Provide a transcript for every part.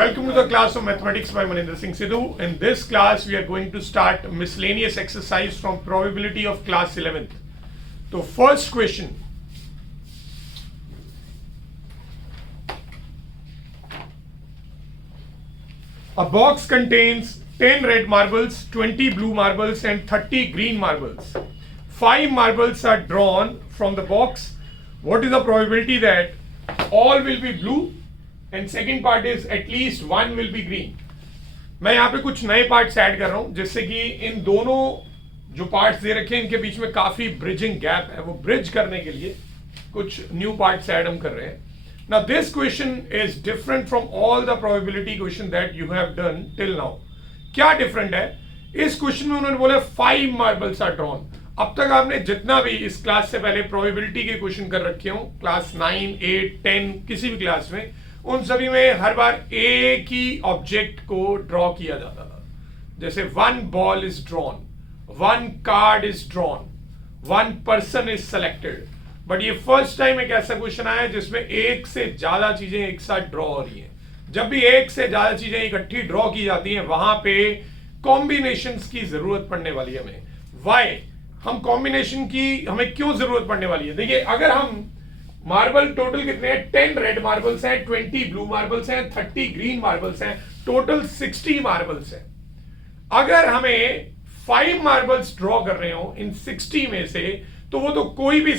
Welcome to the class of Mathematics by Maninder Singh Sidhu. In this class, we are going to start miscellaneous exercise from probability of class 11th. So, first question. A box contains 10 red marbles, 20 blue marbles, and 30 green marbles. 5 marbles are drawn from the box. What is the probability that all will be blue? And second part is at least one will be green. मैं यहाँ पे कुछ नए parts add कर रहा हूँ जिससे कि इन दोनों जो पार्ट्स दे रखे हैं इनके बीच में काफी ब्रिजिंग गैप है, वो ब्रिज करने के लिए कुछ न्यू पार्ट्स ऐड हम कर रहे हैं. Now this question is different from all the probability question that you have done till now. क्या डिफरेंट है? इस क्वेश्चन में उन्होंने बोला 5 मार्बल्स आर ड्रॉन. अब तक आपने जितना भी इस क्लास से पहले प्रोबेबिलिटी के क्वेश्चन कर रखे हो, क्लास 9, 8, 10 किसी भी क्लास में, उन सभी में हर बार एक ही ऑब्जेक्ट को ड्रॉ किया जाता था. जैसे 1 ball is drawn, 1 card is drawn, 1 person is selected. But ये फर्स्ट टाइम एक ऐसा क्वेश्चन आया है जिसमें एक से ज्यादा चीजें एक साथ ड्रॉ हो रही हैं. जब भी एक से ज्यादा चीजें इकट्ठी ड्रॉ की जाती हैं वहां पे कॉम्बिनेशंस की जरूरत पड़ने वाली है हमें. वाई? हम कॉम्बिनेशन की हमें क्यों जरूरत पड़ने वाली है? देखिए, अगर हम मार्बल टोटल कितने हैं? 10 रेड मार्बल्स हैं, 20 ब्लू मार्बल्स हैं, 30 ग्रीन मार्बल्स हैं, टोटल 60 मार्बल्स हैं. अगर हमें 5 मार्बल्स ड्रॉ कर रहे हो इन 60 में से, तो वो तो कोई भी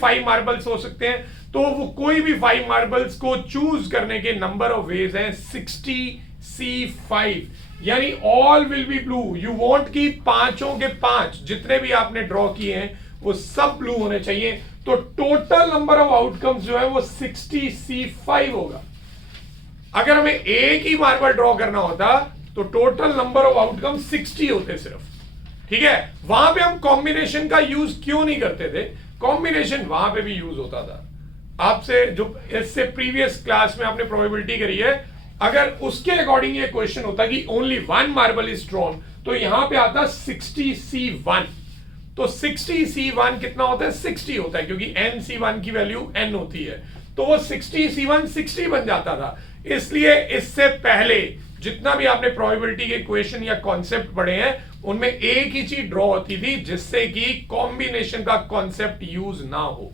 5 मार्बल्स हो सकते हैं. तो वो कोई भी 5 मार्बल्स को चूज करने के नंबर ऑफ वेज हैं 60C5. यानी all will be blue. You want कि पांचों के 5 जितने भी आपने ड्रॉ किए हैं वो सब ब्लू होने चाहिए. तो टोटल नंबर ऑफ आउटकम्स जो है वो 60C5 होगा. अगर हमें एक ही मार्बल ड्रॉ करना होता तो टोटल नंबर ऑफ आउटकम 60 होते सिर्फ. ठीक है, वहां पे हम कॉम्बिनेशन का यूज क्यों नहीं करते थे? कॉम्बिनेशन वहां पे भी यूज होता था. आपसे जो इससे प्रीवियस क्लास में आपने प्रोबेबिलिटी करी है, अगर उसके अकॉर्डिंग ये क्वेश्चन होता कि ओनली 1 मार्बल इज ड्रॉन, तो यहां पे आता 60C1. तो 60C1 कितना होता है? 60 होता है, क्योंकि NC1 की वैल्यू n होती है. तो वो 60C1 60 बन जाता था. इसलिए इससे पहले जितना भी आपने प्रोबेबिलिटी के क्वेश्चन या कॉन्सेप्ट पढ़े हैं उनमें एक ही चीज ड्रॉ होती थी जिससे कि कॉम्बिनेशन का कॉन्सेप्ट यूज ना हो,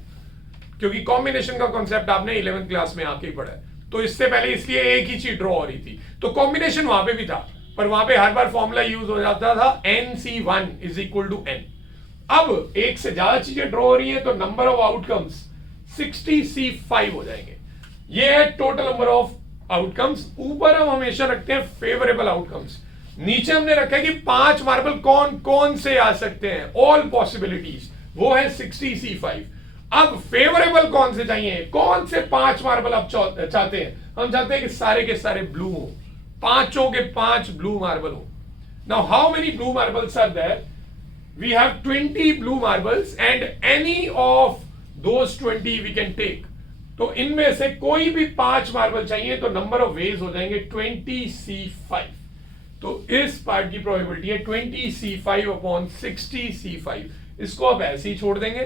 क्योंकि कॉम्बिनेशन का कॉन्सेप्ट आपने 11th क्लास में आके ही पढ़ा है. तो इससे पहले इसलिए एक ही चीज ड्रॉ हो रही थी. तो कॉम्बिनेशन वहां पे भी था, पर वहां पे हर बार फॉर्मूला यूज हो जाता था NC1 is equal to n. अब एक से ज्यादा चीजें ड्रॉ हो रही है तो नंबर ऑफ आउटकम्स 60C5 हो जाएंगे. ये है टोटल नंबर ऑफ आउटकम्स. ऊपर हम हमेशा रखते हैं फेवरेबल आउटकम्स, नीचे हमने रखा है कि 5 मार्बल कौन कौन से आ सकते हैं, ऑल पॉसिबिलिटीज, वो है 60C5. अब फेवरेबल कौन से चाहिए? कौन से 5 मार्बल आप चाहते हैं? हम चाहते हैं कि सारे के सारे ब्लू हो, पांचों के 5 ब्लू मार्बल हो. Now how many blue marbles are there? We have 20 blue marbles and any of those 20 we can take. तो इनमें से कोई भी 5 मार्बल चाहिए तो नंबर ऑफ वेज हो जाएंगे 20C5. तो इस पार्ट की प्रोबेबिलिटी है 20C5 अपॉन 60C5. इसको आप ऐसे ही छोड़ देंगे.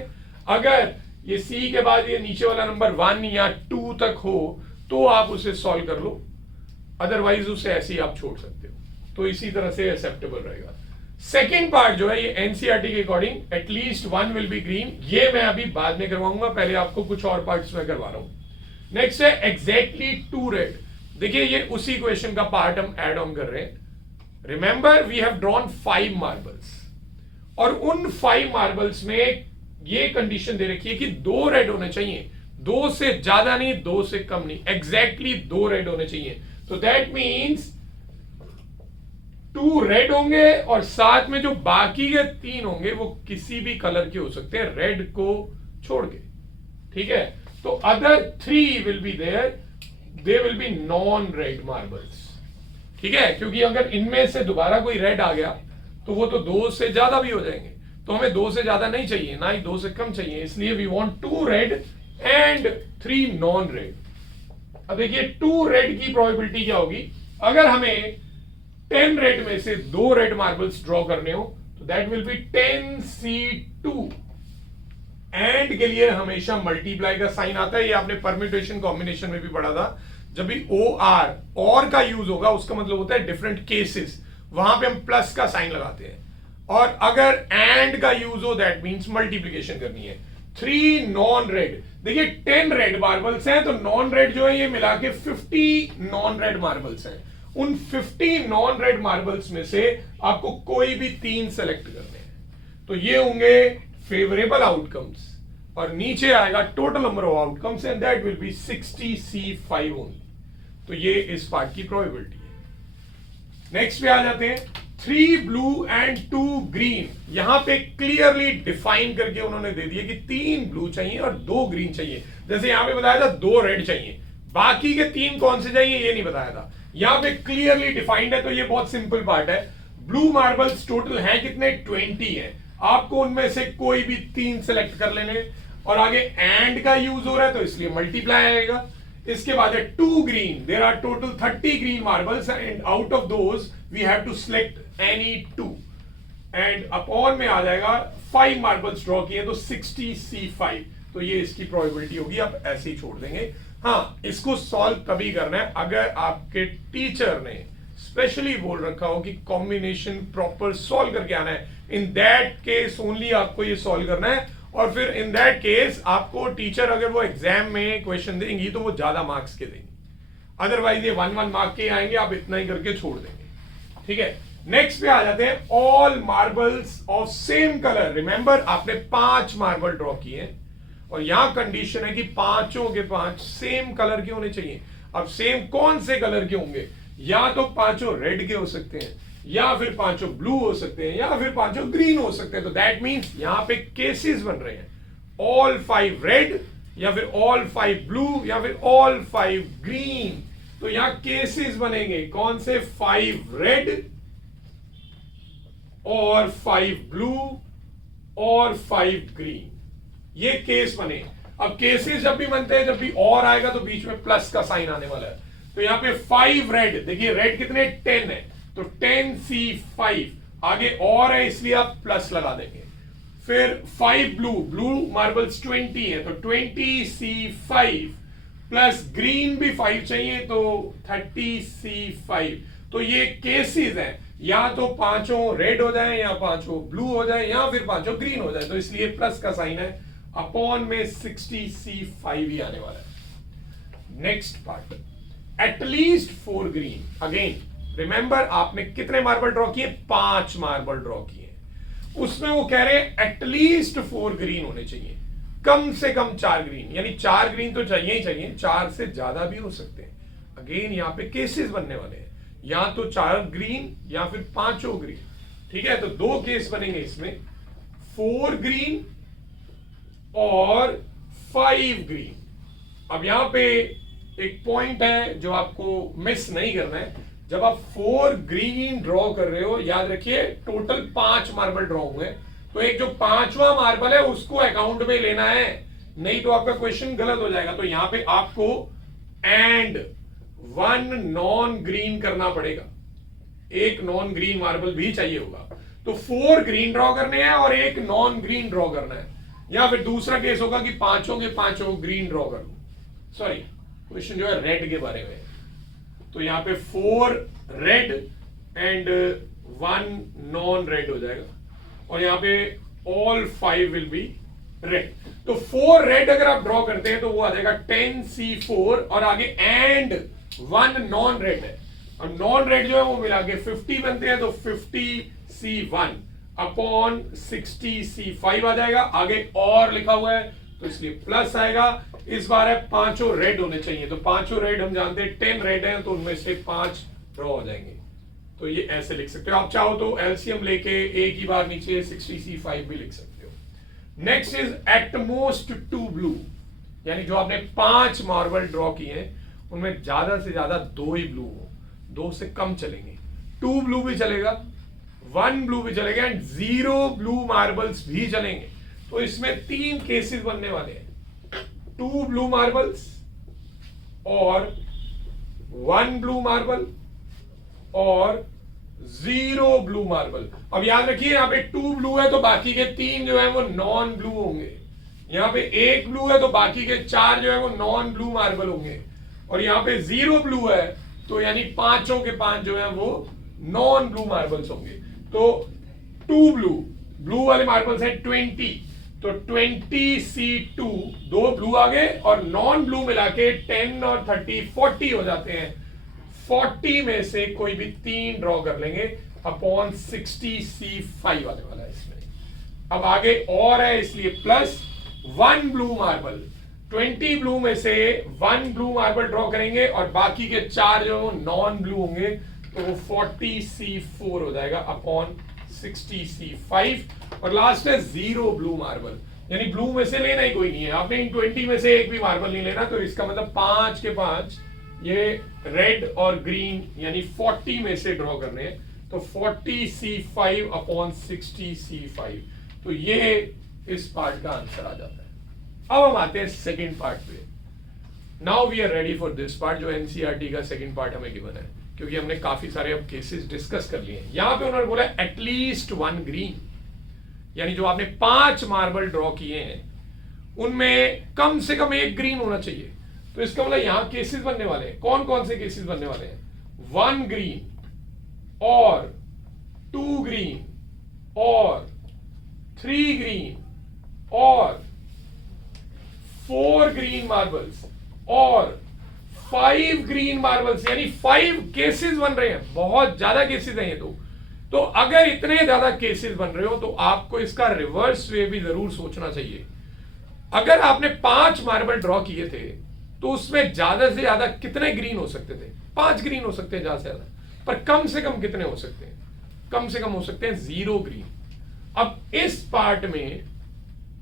अगर ये C के बाद ये नीचे वाला नंबर 1 या 2 तक हो तो आप उसे सॉल्व कर लो, अदरवाइज उसे ऐसे ही आप छोड़ सकते हो. तो इसी तरह से एक्सेप्टेबल रहेगा. सेकेंड पार्ट जो है ये एनसीईआरटी के according at least 1 will be green. ये मैं अभी बाद में करवाऊंगा, पहले आपको कुछ और पार्ट्स में करवा रहा हूं. नेक्स्ट है एग्जैक्टली 2 रेड. देखिए, ये उसी क्वेश्चन का पार्ट हम ऐड ऑन कर रहे हैं. Remember we have drawn 5 marbles और उन 5 मार्बल्स में ये कंडीशन दे रखी है कि 2 रेड होने चाहिए. 2 से ज्यादा नहीं, 2 से कम नहीं, एग्जैक्टली 2 रेड होने चाहिए. तो दैट मीन्स 2 रेड होंगे और साथ में जो बाकी के 3 होंगे वो किसी भी कलर के हो सकते हैं, रेड को छोड़ के. ठीक है, तो other 3 will be there, they will be non red marbles. ठीक है, क्योंकि अगर इनमें से दोबारा कोई रेड आ गया तो वो तो 2 से ज्यादा भी हो जाएंगे. तो हमें 2 से ज्यादा नहीं चाहिए, ना ही 2 से कम चाहिए. इसलिए we want 2 red and 3 non red. अब देखिए 2 रेड की प्रोबेबिलिटी क्या होगी? अगर हमें 10 रेड में से 2 रेड मार्बल्स ड्रॉ करने हो तो that will B 10C2. And के लिए हमेशा मल्टीप्लाई का साइन आता है. ये आपने परम्यूटेशन कॉम्बिनेशन में भी पढ़ा था. जब भी ओ आर और का यूज होगा उसका मतलब होता है डिफरेंट केसेस, वहां पे हम प्लस का साइन लगाते हैं। और अगर एंड का यूज हो दैट मींस मल्टीप्लिकेशन करनी है। 3 नॉन रेड, देखिए 10 रेड मार्बल्स हैं तो नॉन रेड जो है ये मिला के 50 नॉन रेड मार्बल्स हैं। उन 50 नॉन रेड मार्बल्स में से आपको कोई भी 3 सेलेक्ट करने हैं, तो ये होंगे फेवरेबल आउटकम्स और नीचे आएगा total number of outcomes and that will B 60C5 only. तो ये इस पार्ट की प्रोबेबिलिटी है। नेक्स्ट पे आ जाते हैं 3 ब्लू एंड 2 ग्रीन। यहां पे क्लियरली डिफाइन करके उन्होंने दे दिया कि 3 ब्लू चाहिए और 2 ग्रीन चाहिए। जैसे यहां पे बताया था 2 रेड चाहिए, बाकी के 3 कौन से चाहिए ये नहीं बताया था। यहां पे क्लियरली डिफाइंड है, तो ये बहुत सिंपल पार्ट है। ब्लू मार्बल्स टोटल हैं कितने, 20 है। आपको उनमें से कोई भी 3 सेलेक्ट कर लेने और आगे एंड का यूज हो रहा है तो इसलिए मल्टीप्लाई आएगा। इसके बाद है 2 green, there are total 30 green marbles and out of those we have to select any 2 and upon में आ जाएगा 5 मार्बल्स ड्रॉ किए तो 60C5। तो ये इसकी प्रोबेबिलिटी होगी, आप ऐसे ही छोड़ देंगे। हाँ, इसको सॉल्व तभी करना है अगर आपके टीचर ने स्पेशली बोल रखा हो कि कॉम्बिनेशन प्रॉपर सॉल्व करके आना है। इन दैट केस ओनली आपको ये सॉल्व करना है और फिर इन दैट केस आपको टीचर अगर वो एग्जाम में क्वेश्चन देंगी तो वो ज्यादा मार्क्स के देंगी, अदरवाइज ये 1-1 मार्क के आएंगे, आप इतना ही करके छोड़ देंगे। ठीक है, नेक्स्ट पे आ जाते हैं all marbles of same colour. Remember आपने 5 मार्बल ड्रॉ किए हैं और यहां कंडीशन है कि पांचों के 5 सेम कलर के होने चाहिए। अब सेम कौन से कलर के होंगे, या तो पांचों रेड के हो सकते हैं, या फिर पांचों ब्लू हो सकते हैं, या फिर पांचों ग्रीन हो सकते हैं। तो दैट मींस यहां पे केसेस बन रहे हैं, ऑल 5 रेड या फिर ऑल 5 ब्लू या फिर ऑल 5 ग्रीन। तो यहां केसेस बनेंगे कौन से, 5 रेड और 5 ब्लू और 5 ग्रीन, ये केस बने। अब केसेस जब भी बनते हैं, जब भी और आएगा तो बीच में प्लस का साइन आने वाला है। तो यहां पे 5 रेड, देखिए रेड कितने, 10 है, तो 10C5 आगे और है इसलिए आप प्लस लगा देंगे। फिर 5 ब्लू, ब्लू मार्बल्स 20 है तो 20C5 प्लस ग्रीन भी 5 चाहिए तो 30C5। तो ये केसेस हैं, या तो पांचों रेड हो जाए या पांचों ब्लू हो जाए या फिर पांचों ग्रीन हो जाए, तो इसलिए प्लस का साइन है, अपॉन में 60C5 ही आने वाला है। Next part, at least 4 green. Again remember आपने कितने मार्बल ड्रॉ किए, 5 मार्बल ड्रॉ किए, उसमें वो कह रहे हैं एटलीस्ट 4 ग्रीन होने चाहिए, कम से कम 4 ग्रीन, यानी 4 ग्रीन तो चाहिए ही चाहिए, 4 से ज्यादा भी हो सकते हैं। अगेन यहां पे केसेस बनने वाले हैं, या तो 4 ग्रीन या फिर 5 ग्रीन। ठीक है, तो 2 केस बनेंगे इसमें, 4 ग्रीन और 5 ग्रीन। अब यहां पे एक पॉइंट है जो आपको मिस नहीं करना है, जब आप 4 ग्रीन ड्रॉ कर रहे हो, याद रखिए टोटल 5 मार्बल ड्रॉ हुए, तो एक जो 5वां मार्बल है उसको अकाउंट में लेना है, नहीं तो आपका क्वेश्चन गलत हो जाएगा। तो यहां पे आपको एंड 1 नॉन ग्रीन करना पड़ेगा, एक नॉन ग्रीन मार्बल भी चाहिए होगा। तो 4 ग्रीन ड्रॉ करने हैं और एक नॉन ग्रीन ड्रॉ करना है, या फिर दूसरा केस होगा कि पांचों के पांचों ग्रीन ड्रॉ कर लो। सॉरी, क्वेश्चन जो है रेड के बारे में, तो यहां पे 4 रेड एंड 1 नॉन रेड हो जाएगा और यहां पे ऑल 5 विल बी रेड। तो 4 रेड अगर आप ड्रॉ करते हैं तो वो आ जाएगा 10C4 और आगे एंड 1 नॉन रेड है, और नॉन रेड जो है वो मिला के 50 बनते हैं, तो 50C1 अपॉन 60C5 आ जाएगा। आगे और लिखा हुआ है तो इसलिए प्लस आएगा। इस बार है पांचों रेड होने चाहिए, तो पांचों रेड हम जानते हैं 10 रेड हैं, तो उनमें से 5 ड्रॉ हो जाएंगे। तो ये ऐसे लिख सकते हो, आप चाहो तो एलसीएम लेके एक ही बार नीचे 60C5 भी लिख सकते हो। Next is at most 2 blue, यानी जो आपने 5 मार्बल ड्रॉ किए हैं उनमें ज्यादा से ज्यादा 2 ही ब्लू हो, 2 से कम चलेंगे। 2 ब्लू भी चलेगा, 1 ब्लू भी चलेगा एंड 0 ब्लू मार्बल्स भी चलेंगे। तो इसमें 3 केसेस बनने वाले हैं, 2 ब्लू मार्बल्स और 1 ब्लू मार्बल और 0 ब्लू मार्बल। अब याद रखिए यहां पे 2 ब्लू है तो बाकी के 3 जो है वो नॉन ब्लू होंगे, यहां पे 1 ब्लू है तो बाकी के 4 जो है वो नॉन ब्लू मार्बल होंगे। और यहाँ पे 0 ब्लू है, तो यानी पांचों के पांच जो है वो नॉन ब्लू मार्बल्स होंगे। तो 2 ब्लू वाले मार्बल्स हैं 20, तो 20C2 दो ब्लू आ गए और नॉन ब्लू मिला के 10 और 30 40 हो जाते हैं। 40 में से कोई भी 3 ड्रॉ कर लेंगे अपॉन 60C5 आने वाला है इसमें। अब आगे और है इसलिए प्लस 1 ब्लू मार्बल, 20 ब्लू में से 1 ब्लू मार्बल ड्रॉ करेंगे और बाकी के 4 जो नॉन ब्लू होंगे तो वो 40C4 हो जाएगा अपॉन 60C5। और लास्ट है 0 ब्लू मार्बल, यानी ब्लू में से लेना ही कोई नहीं है आपने, इन 20 में से एक भी मार्बल नहीं लेना, तो इसका मतलब 5 के 5 ये रेड और ग्रीन यानी 40 में से ड्रॉ करने हैं, तो 40C5 अपॉन 60C5, तो ये इस पार्ट का आंसर आ जाता है। अब हम आते हैं सेकेंड पार्ट पे। Now we are ready for this part, जो एनसीईआरटी का सेकेंड पार्ट हमें गिवन है, क्योंकि हमने काफी सारे अब केसेस डिस्कस कर लिए हैं। यहां पे उन्होंने बोला एटलीस्ट 1 ग्रीन, यानी जो आपने 5 मार्बल ड्रॉ किए हैं उनमें कम से कम 1 ग्रीन होना चाहिए। तो इसका मतलब यहां केसेस बनने वाले हैं, कौन कौन से केसेस बनने वाले हैं? 1 ग्रीन और 2 ग्रीन और 3 ग्रीन और 4 ग्रीन मार्बल्स और 5 ग्रीन मार्बल्स, यानी 5 केसेस बन रहे हैं। बहुत ज्यादा केसेस हैं ये तो अगर इतने ज्यादा केसेस बन रहे हो तो आपको इसका रिवर्स वे भी जरूर सोचना चाहिए। अगर आपने 5 मार्बल ड्रॉ किए थे तो उसमें ज्यादा से ज्यादा कितने ग्रीन हो सकते थे? 5 ग्रीन हो सकते हैं ज्यादा से ज्यादा, पर कम से कम कितने हो सकते हैं? कम से कम हो सकते हैं 0 ग्रीन। अब इस पार्ट में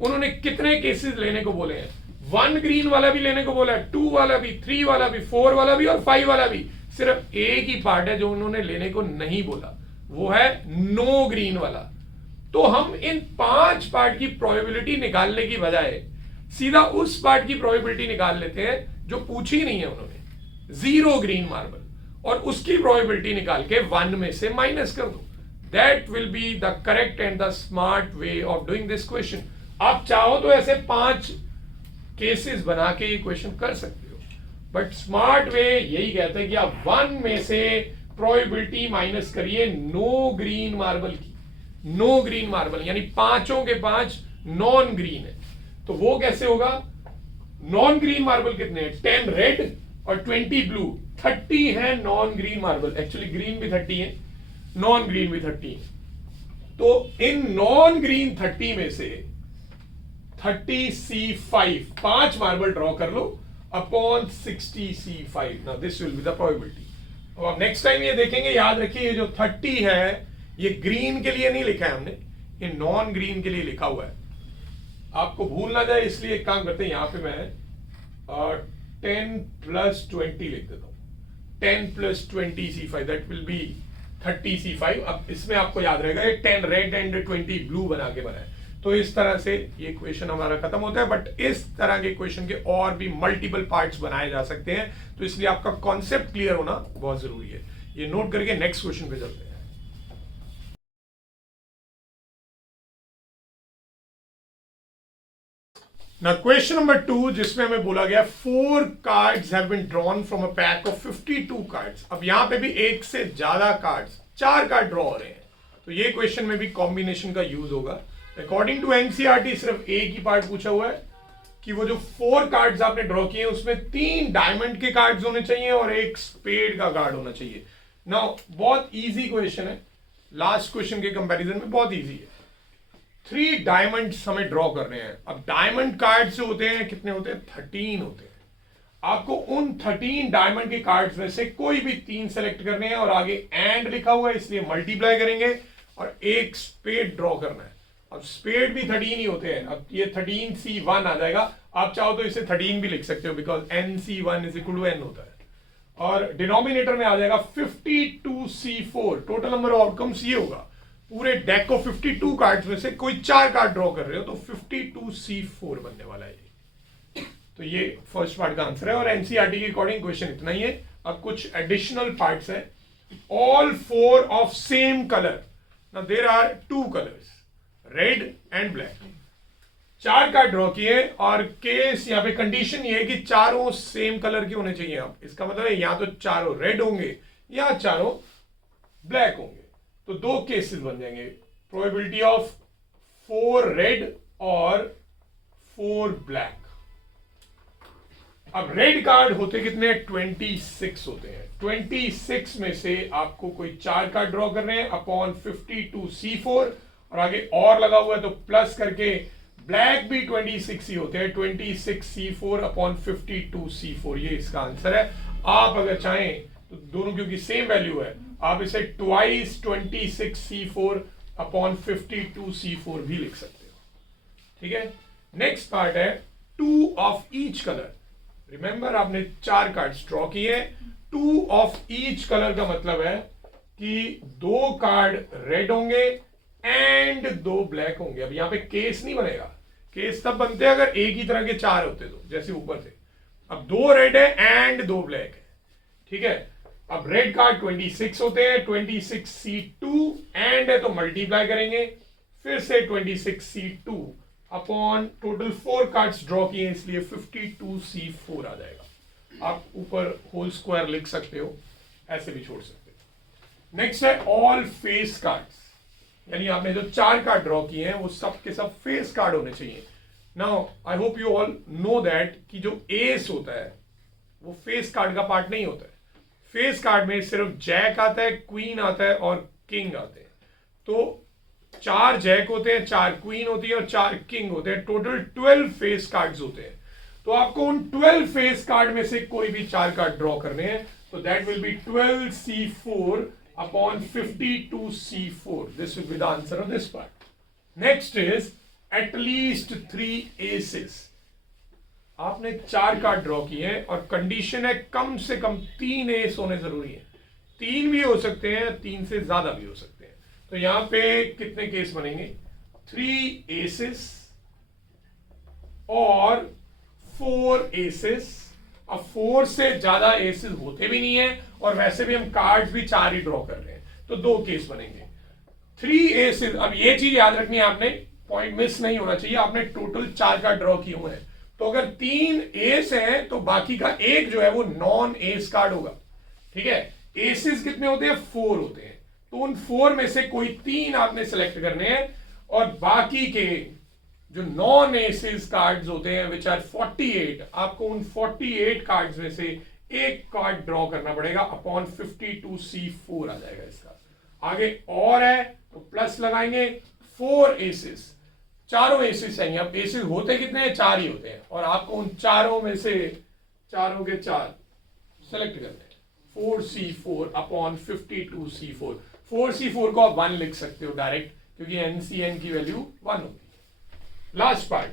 उन्होंने कितने केसेस लेने को बोले हैं? 1 ग्रीन वाला भी लेने को बोला है, 2 वाला भी, 3 वाला भी, 4 वाला भी और 5 वाला भी। सिर्फ एक ही पार्ट है जो उन्होंने लेने को नहीं बोला, वो है नो ग्रीन वाला। तो हम इन 5 पार्ट की प्रोबेबिलिटी निकालने की बजाय सीधा उस पार्ट की प्रोबेबिलिटी निकाल लेते हैं जो पूछी नहीं है उन्होंने, 0 ग्रीन मार्बल, और उसकी प्रोबेबिलिटी निकाल के 1 में से माइनस कर दो। That will be the correct and the smart way of doing this question. आप चाहो तो ऐसे 5 केसेस बना के ये क्वेश्चन कर सकते हो, बट स्मार्ट वे यही कहता है कि आप 1 में से प्रोबेबिलिटी माइनस करिए नो ग्रीन मार्बल की। नो ग्रीन मार्बल यानी पांचों के 5 नॉन ग्रीन है, तो वो कैसे होगा? नॉन ग्रीन मार्बल कितने हैं? 10 रेड और 20 ब्लू, 30 है non green marble. Actually green भी 30 है, नॉन ग्रीन भी 30 है। तो इन नॉन ग्रीन 30 में से 30C5 5 मार्बल ड्रॉ कर लो upon 60C5। Now this will be the probability. अब नेक्स्ट टाइम ये देखेंगे, याद रखिए ये जो 30 है ये ग्रीन के लिए नहीं लिखा है हमने, ये नॉन ग्रीन के लिए लिखा हुआ है। आपको भूल ना जाए इसलिए एक काम करते हैं, यहां पे मैं 10 + 20 लिख देता हूं। 10 + 20C5 that will B 30C5। अब इसमें आपको याद रहेगा ये 10 रेड एंड 20 ब्लू बना के बना है। तो इस तरह से ये क्वेश्चन हमारा खत्म होता है, बट इस तरह के क्वेश्चन के और भी मल्टीपल पार्ट्स बनाए जा सकते हैं, तो इसलिए आपका कॉन्सेप्ट क्लियर होना बहुत जरूरी है। ये नोट करके नेक्स्ट क्वेश्चन पे चलते हैं। Now question number 2, जिसमें हमें बोला गया 4 cards have been drawn from a pack of 52 cards। अब यहां पे भी एक से ज्यादा कार्ड्स, 4 कार्ड ड्रॉ हो रहे हैं, तो ये क्वेश्चन में भी कॉम्बिनेशन का यूज होगा। अकॉर्डिंग टू एनसीईआरटी सिर्फ एक ही पार्ट पूछा हुआ है कि वो जो 4 कार्ड्स आपने ड्रॉ किए उसमें 3 डायमंड के कार्ड्स होने चाहिए और एक स्पेड का कार्ड होना चाहिए। नाउ बहुत इजी क्वेश्चन है, लास्ट क्वेश्चन के कंपैरिजन में बहुत इजी है। 3 डायमंड्स हमें ड्रॉ करने हैं। अब डायमंड कार्ड से होते हैं कितने होते हैं? 13 होते हैं। आपको उन 13 डायमंड के कार्ड्स में से कोई भी 3 सेलेक्ट करने हैं और आगे एंड लिखा हुआ है इसलिए मल्टीप्लाई करेंगे और एक स्पेड ड्रॉ करना है। अब स्पेड भी 13 ही होते हैं, अब ये 13C1 आ जाएगा। आप चाहो तो इसे 13 भी लिख सकते हो बिकॉज NC1 = N होता है, और डिनोमिनेटर में आ जाएगा 52C4। Total number of outcomes ये होगा, पूरे डेक को 52 कार्ड्स में से कोई 4 कार्ड ड्रॉ कर रहे हो तो 52C4 बनने वाला है। तो ये फर्स्ट पार्ट का आंसर है, और एनसीईआरटी के अकॉर्डिंग क्वेश्चन इतना ही है। अब कुछ एडिशनल पार्ट्स है। All 4 of same colour, now there are 2 colours, red and black. 4 card draw किए और केस यहाँ पे कंडीशन ये है कि चारों सेम कलर के होने चाहिए। अब इसका मतलब है या तो चारों रेड होंगे या चारों ब्लैक होंगे। तो 2 केसेस बन जाएंगे, प्रोबेबिलिटी ऑफ 4 रेड और 4 ब्लैक। अब रेड कार्ड होते कितने हैं? 26 होते हैं। 26 में से आपको कोई 4 कार्ड ड्रॉ कर रहे हैं अपॉन 52C4 और आगे और लगा हुआ है तो प्लस करके ब्लैक भी 26 ही होते हैं, 26C4 अपॉन 52C4। ये इसका आंसर है। आप अगर चाहें तो दोनों क्योंकि सेम वैल्यू है, आप इसे ट्वाइस 26C4 अपॉन 52C4 भी लिख सकते हो। ठीक है, नेक्स्ट पार्ट है 2 ऑफ ईच कलर। रिमेंबर आपने 4 कार्ड्स ड्रॉ किए, 2 ऑफ ईच कलर का मतलब है कि 2 कार्ड रेड होंगे एंड 2 ब्लैक होंगे। अब यहां पे केस नहीं बनेगा, केस तब बनते हैं अगर एक ही तरह के 4 होते तो, जैसे ऊपर थे। अब 2 रेड है एंड 2 ब्लैक है। ठीक है, अब रेड कार्ड 26 होते हैं, 26C2 एंड है तो मल्टीप्लाई करेंगे, फिर से 26C2 upon total 4 cards draw किए इसलिए 52C4 आ जाएगा। आप ऊपर होल स्क्वायर लिख सकते हो, ऐसे भी छोड़ सकते हो। नेक्स्ट है ऑल फेस कार्ड्स, यानी आपने जो 4 कार्ड ड्रॉ किए हैं वो सब के सब फेस कार्ड होने चाहिए। Now I hope you all know that कि जो एस होता है वो फेस कार्ड का पार्ट नहीं होता है। फेस कार्ड में सिर्फ जैक आता है, क्वीन आता है और किंग आते हैं। तो 4 जैक होते हैं, 4 क्वीन होती है और 4 किंग होते हैं। टोटल 12 फेस कार्ड्स होते हैं। तो आपको उन 12 फेस कार्ड में से कोई भी 4 कार्ड ड्रॉ करने हैं। तो that will be 12C4 upon 52C4। This will be the answer of this part. Next is at least 3 aces. आपने 4 कार्ड ड्रॉ किए हैं और कंडीशन है कम से कम 3 एस होने जरूरी है। 3 भी हो सकते हैं, 3 से ज्यादा भी हो सकते हैं। तो यहां पे कितने केस बनेंगे? 3 एसेस और 4 एसेस। अब 4 से ज्यादा एसेस होते भी नहीं है और वैसे भी हम कार्ड्स भी 4 ही ड्रॉ कर रहे हैं, तो 2 केस बनेंगे। 3 एसेस, अब ये चीज याद रखनी है आपने, पॉइंट मिस नहीं होना चाहिए। आपने टोटल 4 कार्ड ड्रॉ किए हुए हैं, तो अगर 3 एस हैं तो बाकी का एक जो है वो नॉन एस कार्ड होगा। ठीक है, एसेस कितने होते हैं? 4 होते हैं। तो उन 4 में से कोई 3 आपने सेलेक्ट करने हैं और बाकी के जो नॉन एसेस कार्ड्स होते हैं विच आर 48, आपको उन 48 कार्ड्स में से एक कार्ड ड्रॉ करना पड़ेगा अपॉन 52C4 आ जाएगा इसका। आगे और है तो प्लस लगाएंगे। 4 एसेस, चारों एसेस चाहिए। अब एसेस होते कितने हैं? 4 ही होते हैं और आपको उन चारों में से चारों के 4 सेलेक्ट करने हैं। 4C4 upon 52C4। 4C4 को आप 1 लिख सकते हो डायरेक्ट, क्योंकि NCN की वैल्यू 1 होती है। Last part,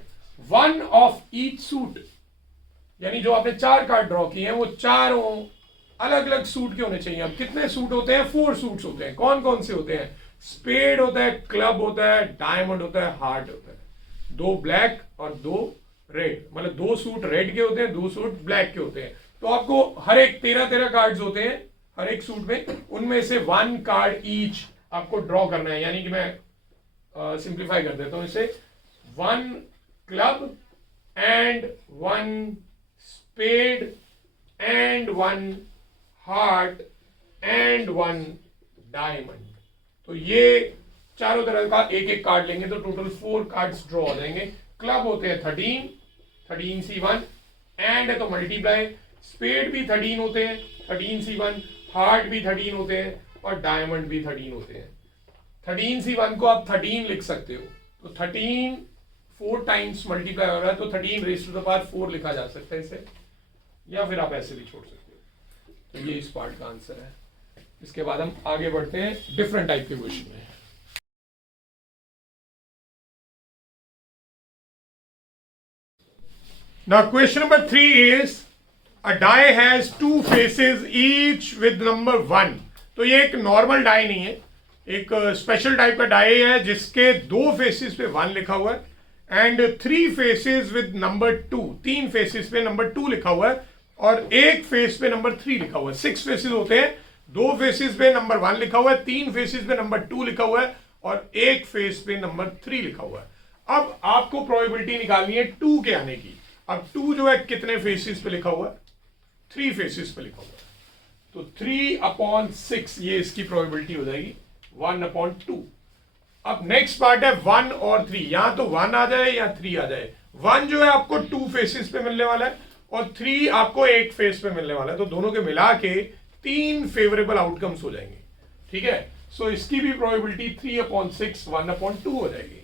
1 of each suit, यानी जो आपने 4 कार्ड ड्रॉ किए हैं वो चारों अलग अलग सूट के होने चाहिए। अब कितने सूट होते हैं? 4 सूट्स होते हैं। कौन कौन से होते हैं? स्पेड होता है, क्लब होता है, डायमंड होता है, हार्ट होता है। 2 ब्लैक और 2 रेड, मतलब 2 सूट रेड के होते हैं, 2 सूट ब्लैक के होते हैं। तो आपको हर एक 13 कार्ड्स होते हैं हर एक सूट में, उनमें से 1 कार्ड ईच आपको ड्रॉ करना है। यानी कि मैं सिंप्लीफाई कर देता हूं इसे, 1 club and 1 spade and 1 heart and 1 diamond. तो ये चारों तरह का एक एक कार्ड लेंगे तो टोटल 4 कार्ड्स ड्रॉ हो जाएंगे। क्लब होते हैं 13, 13C1, एंड है तो मल्टीप्लाई। स्पेड भी 13 होते हैं, 13C1, हार्ट भी 13 होते हैं और डायमंड भी 13 होते हैं। 13C1 को आप 13 लिख सकते हो, तो 13 4 टाइम्स मल्टीप्लाई हो रहा है तो 13 रेज़ टू द पावर 4 लिखा जा सकता है इसे, या फिर आप ऐसे भी छोड़ सकते हो। तो ये इस पार्ट का आंसर है। इसके बाद हम आगे बढ़ते हैं डिफरेंट टाइप के क्वेश्चन में। Now question number 3 is a die has 2 faces each with number 1। तो ये एक नॉर्मल डाई नहीं है, एक स्पेशल टाइप का डाई है जिसके 2 फेसेस पे 1 लिखा हुआ है and 3 faces with number 2, 3 faces पे नंबर 2 लिखा हुआ है और एक फेस पे नंबर 3 लिखा हुआ है। 6 फेसेस होते हैं, 2 फेसेस पे नंबर 1 लिखा हुआ है, 3 फेसेस पे नंबर 2 लिखा हुआ है और एक फेस पे नंबर 3 लिखा हुआ है। अब आपको प्रोबेबिलिटी निकालनी है 2 के आने की। अब 2 जो है कितने फेसेस पे लिखा हुआ है? 3 फेसेस पे लिखा हुआ है, तो 3/6 ये इसकी प्रोबेबिलिटी हो जाएगी 1/2। अब नेक्स्ट पार्ट है 1 और 3, यहां तो 1 आ जाए या 3 आ जाए। 1 जो है आपको 2 फेसेस पे मिलने वाला है और 3 आपको एक फेस पे मिलने वाला है, तो दोनों के मिला के 3 फेवरेबल आउटकम्स हो जाएंगे। ठीक है, सो इसकी भी प्रोबेबिलिटी 3/6 1/2 हो जाएगी।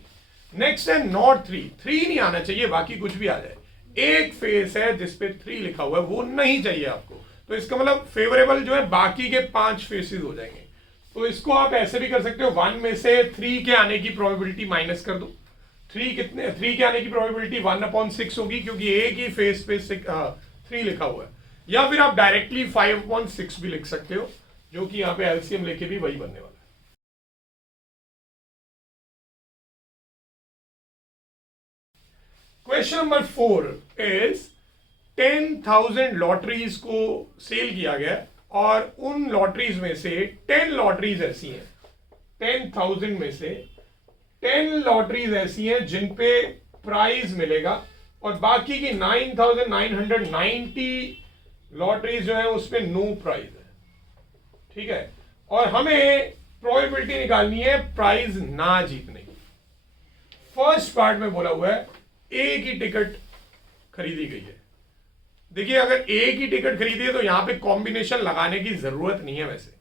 नेक्स्ट है नॉट 3 नहीं आना चाहिए, बाकी कुछ भी आ जाए। एक फेस है जिसपे 3 लिखा हुआ है, वो नहीं चाहिए आपको, तो इसका मतलब फेवरेबल जो है बाकी के 5 फेसेस हो जाएंगे। तो इसको आप ऐसे भी कर सकते हो, 1 में से 3 के आने की प्रोबेबिलिटी माइनस कर दो। 3 के आने की प्रोबेबिलिटी 1/6 होगी, क्योंकि एक ही फेस पे 3 लिखा हुआ है। या फिर आप डायरेक्टली 5/6 भी लिख सकते हो, जो कि यहां पे एलसीएम लेके भी वही बनने वाला है। क्वेश्चन नंबर 4 इज 10,000 लॉटरीज को सेल किया गया और उन लॉटरीज में से 10 लॉटरीज ऐसी हैं, 10,000 में से 10 लॉटरीज ऐसी हैं जिन पे प्राइज मिलेगा और बाकी की 9,990 लॉटरीज जो है उसमें नो प्राइज है। ठीक है, और हमें प्रोबेबिलिटी निकालनी है प्राइज ना जीतने की। फर्स्ट पार्ट में बोला हुआ है एक ही टिकट खरीदी गई है। देखिए, अगर एक ही टिकट खरीदी है तो यहां पे कॉम्बिनेशन लगाने की जरूरत नहीं है वैसे,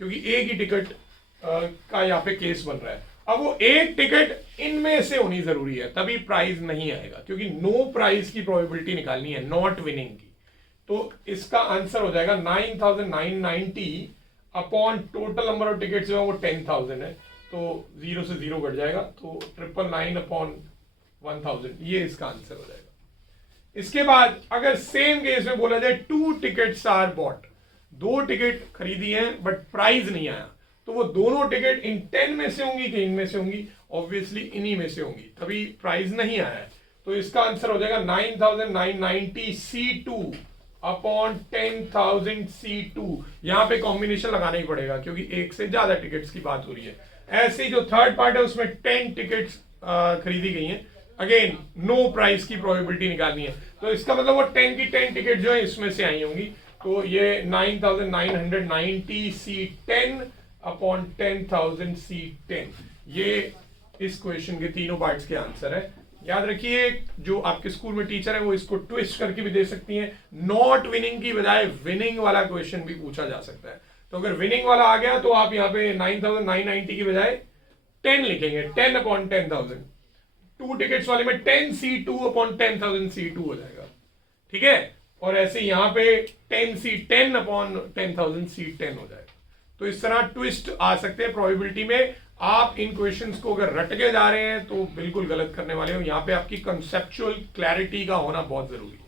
क्योंकि एक ही टिकट का यहां पे केस बन रहा है। अब वो एक टिकट इनमें से होनी जरूरी है, तभी प्राइज नहीं आएगा, क्योंकि नो प्राइज की प्रोबेबिलिटी निकालनी है, नॉट विनिंग की। तो इसका आंसर हो जाएगा 9,990 upon total number of ticket जो है वो 10,000 है, तो 0 से 0 कट जाएगा, तो 999 अपॉन 1000, ये इसका आंसर हो जाएगा। इसके बाद अगर सेम केस में बोला जाए 2 टिकट्स आर बॉट, 2 टिकट खरीदी हैं बट प्राइस नहीं आया, तो वो दोनों टिकट इन 10 में से होंगी कि इनमें से होंगी? ऑब्वियसली इन्हीं में से होंगी, तभी प्राइस नहीं आया है। तो इसका आंसर हो जाएगा 9,990 C2 अपॉन 10,000 C2। यहां पे कॉम्बिनेशन लगाना ही पड़ेगा, क्योंकि एक से ज्यादा टिकट्स की बात हो रही है। ऐसे ही जो थर्ड पार्ट है उसमें 10 टिकट्स खरीदी गई हैं, अगेन नो प्राइस की प्रोबेबिलिटी निकालनी है, तो इसका मतलब वो 10 की 10 टिकट जो है इसमें से आई होंगी, तो ये 9,990 C10 अपॉन 10,000 C10, ये इस क्वेश्चन के तीनों पार्ट्स के आंसर है। याद रखिए, जो आपके स्कूल में टीचर है वो इसको ट्विस्ट करके भी दे सकती हैं, नॉट विनिंग की बजाय विनिंग वाला क्वेश्चन भी पूछा जा सकता है। तो अगर विनिंग वाला आ गया तो आप यहाँ पे 9,990 की बजाय 10 लिखेंगे, 10 अपॉन 10,000। 2 टिकट्स वाले में 10 C2 अपॉन 10,000 C2 हो जाएगा। ठीक है, और ऐसे यहां पे 10 C10 अपॉन 10,000 C10 हो जाएगा। तो इस तरह ट्विस्ट आ सकते हैं प्रोबेबिलिटी में। आप इन क्वेश्चंस को अगर रट के जा रहे हैं तो बिल्कुल गलत करने वाले हो। यहां पे आपकी कंसेप्चुअल क्लैरिटी का होना बहुत जरूरी है।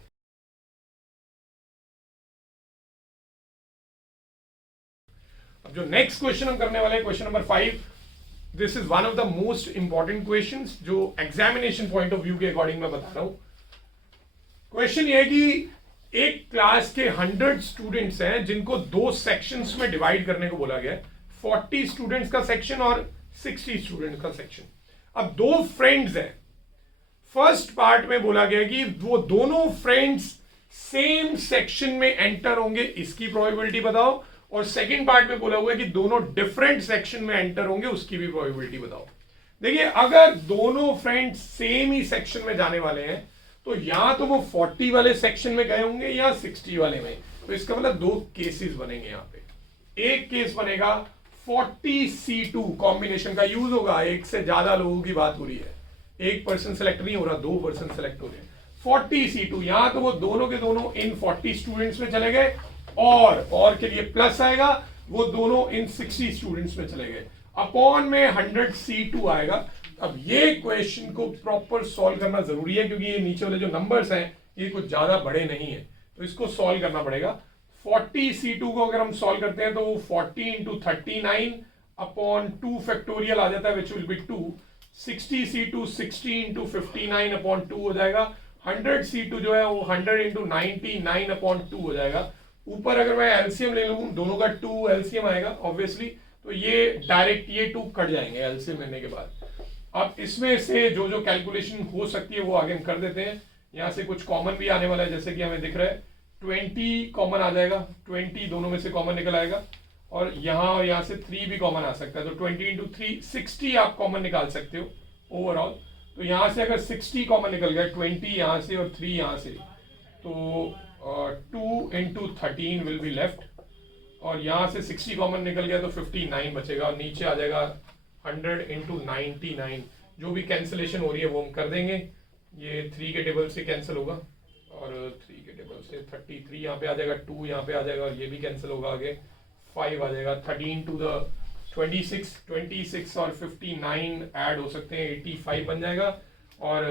अब जो नेक्स्ट क्वेश्चन हम करने वाले हैं, question number 5, this is one of the most important questions जो एग्जामिनेशन पॉइंट ऑफ व्यू के अकॉर्डिंग मैं बता रहा हूं। क्वेश्चन ये है कि एक क्लास के 100 स्टूडेंट्स हैं जिनको 2 सेक्शंस में डिवाइड करने को बोला गया है, 40 स्टूडेंट्स का सेक्शन और 60 स्टूडेंट्स का सेक्शन। अब 2 फ्रेंड्स हैं। फर्स्ट पार्ट में बोला गया कि वो दोनों फ्रेंड्स सेम सेक्शन में एंटर होंगे, इसकी प्रोबेबिलिटी बताओ, और सेकंड पार्ट में बोला हुआ है कि दोनों डिफरेंट सेक्शन में एंटर होंगे, उसकी भी प्रोबेबिलिटी बताओ। देखिए, अगर दोनों फ्रेंड्स सेम ही सेक्शन में जाने वाले हैं तो या तो वो 40 वाले सेक्शन में गए होंगे या 60 वाले में। तो इसका मतलब 2 केसेस बनेंगे यहाँ पे। एक केस बनेगा 40C2 कॉम्बिनेशन का यूज होगा, एक से ज्यादा लोगों की बात हो रही है, एक पर्सन सेलेक्ट नहीं हो रहा, 2 पर्सन सेलेक्ट हो रहे हैं। 40C2 यहां तो वो दोनों के दोनों इन 40 स्टूडेंट्स में चले गए, और के लिए प्लस आएगा, वो दोनों इन 60 स्टूडेंट्स में चले गए, अपॉन में 100C2 आएगा। अब ये क्वेश्चन को प्रॉपर सॉल्व करना जरूरी है, क्योंकि ये नीचे वाले जो नंबर्स हैं ये कुछ ज्यादा बड़े नहीं है, तो इसको सॉल्व करना पड़ेगा। 40C2 को अगर हम सॉल्व करते हैं तो वो 40 इंटू 39 अपॉन 2 फैक्टोरियल आ जाता है, which will be 2। 60C2 60 into 59 upon 2 हो जाएगा। 100C2 जो है वो 100 इंटू 99 अपॉन 2 हो जाएगा। ऊपर अगर मैं एलसीएम ले लूं, दोनों का 2 एलसीएम आएगा ऑब्वियसली, तो ये डायरेक्ट ये 2 कट जाएंगे एलसीएम लेने के बाद। अब इसमें से जो जो कैलकुलेशन हो सकती है वो आगे हम कर देते हैं। यहाँ से कुछ कॉमन भी आने वाला है, जैसे कि हमें दिख रहा है 20 कॉमन आ जाएगा, 20 दोनों में से कॉमन निकल आएगा, और यहाँ से 3 भी कॉमन आ सकता है, तो 20 इंटू 3 60 आप कॉमन निकाल सकते हो ओवरऑल। तो यहाँ से अगर 60 कॉमन निकल गया, 20 यहाँ से और 3 यहाँ से, तो 2 इंटू 13 विल बी लेफ्ट, और यहाँ से 60 कॉमन निकल गया तो 59 बचेगा, और नीचे आ जाएगा 100 इंटू 99। जो भी कैंसिलेशन हो रही है वो हम कर देंगे, ये 3 के टेबल से कैंसिल होगा, और 3 के टेबल से 33 यहाँ पे आ जाएगा, 2 यहाँ पे आ जाएगा, और ये भी कैंसिल होगा, आगे 5 आ जाएगा, 13 टू द 26 और 59 ऐड हो सकते हैं, 85 बन जाएगा, और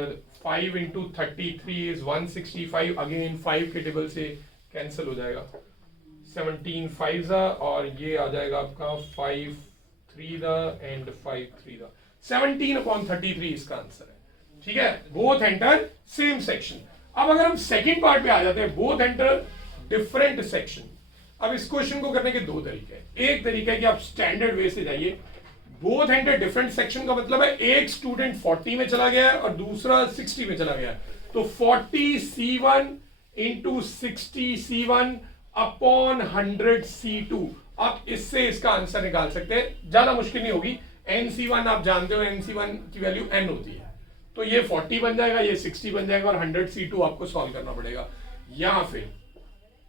5 इंटू 33 इज 165, अगेन 5 के टेबल से कैंसिल हो जाएगा, 17 5 और ये आ जाएगा आपका 5 3 एंड 5 3 17/33 इसका आंसर है। ठीक है, बोथ एंटर सेम सेक्शन। अब अगर हम सेकंड पार्ट पे आ जाते हैं, बोथ एंटर डिफरेंट सेक्शन। अब इस क्वेश्चन को करने के दो तरीके हैं। एक तरीका है कि आप स्टैंडर्ड वे से जाइए, बोथ एंटर डिफरेंट सेक्शन का मतलब है एक स्टूडेंट 40 में चला गया है और दूसरा 60 में चला गया है, तो 40 C1 into 60 C1 upon 100 C2। आप इससे इसका आंसर निकाल सकते हैं, ज्यादा मुश्किल नहीं होगी। NC1 आप जानते हो, NC1 की वैल्यू n होती है, तो ये 40 बन जाएगा, ये 60 बन जाएगा, और 100 C2 आपको सॉल्व करना पड़ेगा।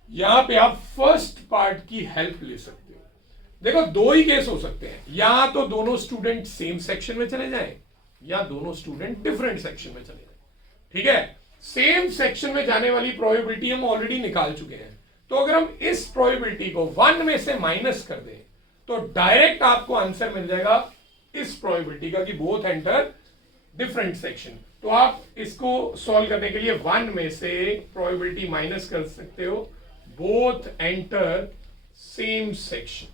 यहां पे आप फर्स्ट पार्ट की हेल्प ले सकते हो। देखो, दो ही केस हो सकते हैं, या तो दोनों स्टूडेंट सेम सेक्शन में चले जाएं, या दोनों स्टूडेंट डिफरेंट सेक्शन में चले जाएं। ठीक है, सेम सेक्शन में जाने वाली प्रोबेबिलिटी हम ऑलरेडी निकाल चुके हैं, तो अगर हम इस प्रोबेबिलिटी को 1 में से माइनस कर दें तो डायरेक्ट आपको आंसर मिल जाएगा इस प्रोबेबिलिटी का कि बोथ एंटर डिफरेंट सेक्शन। तो आप इसको सॉल्व करने के लिए 1 में से प्रोबेबिलिटी माइनस कर सकते हो, बोथ एंटर सेम सेक्शन।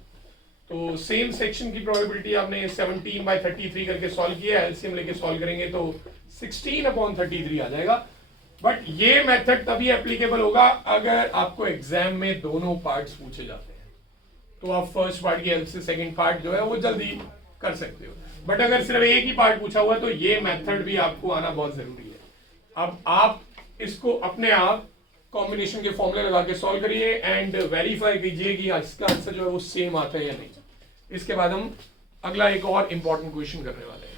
तो सेम सेक्शन की प्रोबेबिलिटी आपने 17/33 करके सॉल्व किया, एलसीएम लेके सॉल्व करेंगे तो 16/33 आ जाएगा। बट ये मेथड तभी एप्लीकेबल होगा अगर आपको एग्जाम में दोनों पार्ट्स पूछे जाते हैं, तो आप फर्स्ट पार्ट की हेल्प से सेकंड पार्ट जो है वो जल्दी कर सकते हो। बट अगर सिर्फ एक ही पार्ट पूछा हुआ तो ये मेथड भी आपको आना बहुत जरूरी है। अब आप इसको अपने आप कॉम्बिनेशन के फॉर्मूले लगा के सॉल्व करिए एंड वेरीफाई कीजिए कि इसका आंसर जो है वो सेम आता है या नहीं। इसके बाद हम अगला एक और इंपॉर्टेंट क्वेश्चन करने वाले हैं।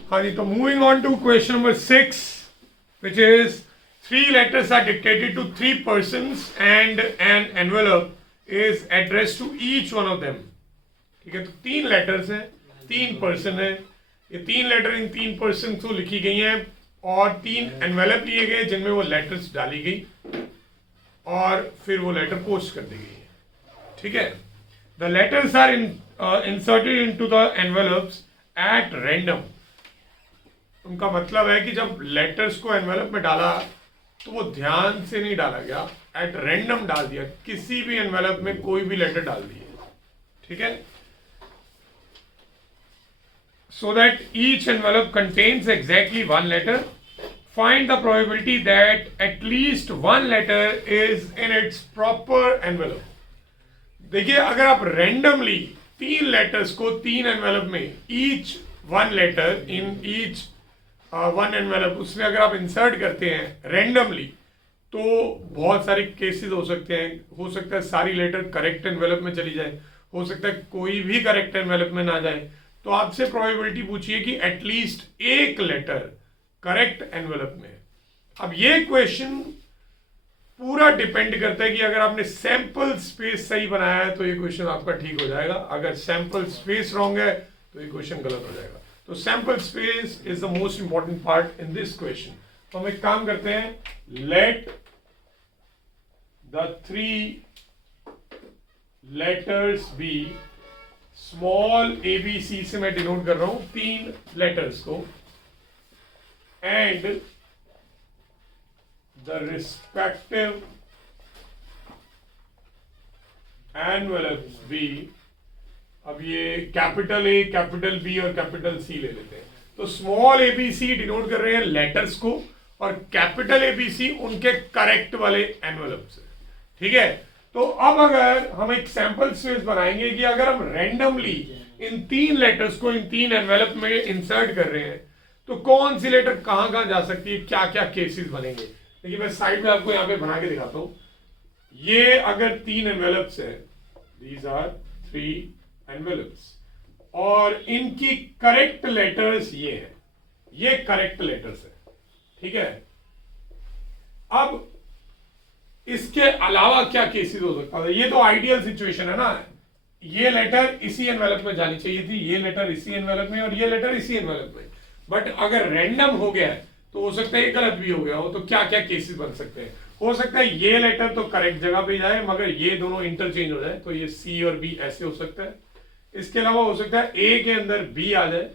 हाँ जी, तो moving on to question number 6, which is 3 letters are dictated to 3 persons and an envelope is addressed to each one of them। ठीक है, तो 3 लेटर्स हैं, 3 पर्सन है, ये 3 लेटर इन 3 पर्सन को लिखी गई हैं और 3 एनवेलप लिए गए जिनमें वो लेटर्स डाली गई और फिर वो लेटर पोस्ट कर दी गई है। ठीक है, the letters are inserted into the envelopes at random. उनका मतलब है कि जब लेटर्स को एनवेलप में डाला तो वो ध्यान से नहीं डाला गया, एट रैंडम डाल दिया, किसी भी एनवेलप में कोई भी लेटर डाल दिए। ठीक है, so that each envelope contains exactly 1 letter, find the probability that at least 1 letter is in its proper envelope। देखिए, अगर आप रैंडमली 3 लेटर्स को 3 एनवेलप में, each 1 letter in each 1 envelope, उसमें अगर आप इंसर्ट करते हैं रैंडमली तो बहुत सारे केसेस हो सकते हैं। हो सकता है सारी लेटर करेक्ट एनवेलप में चली जाए, हो सकता है कोई भी करेक्ट एनवेलप में ना जाए। तो आपसे प्रोबेबिलिटी पूछिए कि एटलीस्ट एक लेटर करेक्ट एनवेलप में। अब ये क्वेश्चन पूरा डिपेंड करता है कि अगर आपने सैंपल स्पेस सही बनाया है तो ये क्वेश्चन आपका ठीक हो जाएगा, अगर सैंपल स्पेस रॉन्ग है तो ये क्वेश्चन गलत हो जाएगा। तो sample space is the most important part in this question. तो हम एक काम करते हैं, let the 3 letters be, small ABC से मैं डिनोट कर रहा हूं 3 लेटर्स को, and the respective envelopes be. अब ये कैपिटल A, कैपिटल B और कैपिटल C ले लेते हैं। तो स्मॉल ABC डिनोट कर रहे हैं लेटर्स को और कैपिटल ABC उनके करेक्ट वाले एनवेलप से। ठीक है, तो अब अगर हम एक सैंपल स्पेस बनाएंगे कि अगर हम रैंडमली इन 3 लेटर्स को इन 3 एनवेलप में इंसर्ट कर रहे हैं तो कौन सी लेटर कहां कहां जा सकती है, क्या क्या केसेस बनेंगे। देखिए मैं साइड में आपको यहां पे बना के दिखाता हूं। ये अगर 3 एनवेलप्स है, दीज आर 3 एनवेलप्स, और इनकी करेक्ट लेटर्स ये है, ये करेक्ट लेटर्स है, ठीक है। अब इसके अलावा क्या केसेस हो सकता है, ये तो आइडियल सिचुएशन है ना, ये लेटर इसी एनवेलप में जानी चाहिए थी, ये लेटर इसी एनवेलप में और ये लेटर इसी एनवेलप में। बट अगर रैंडम हो गया है तो हो सकता है ये गलत भी हो गया हो। तो क्या क्या केसेस बन सकते हैं, हो सकता है ये लेटर तो करेक्ट जगह पे जाए मगर ये दोनों इंटरचेंज हो जाए, तो ये सी और बी ऐसे हो सकता है। इसके अलावा हो सकता है ए के अंदर बी आ जाए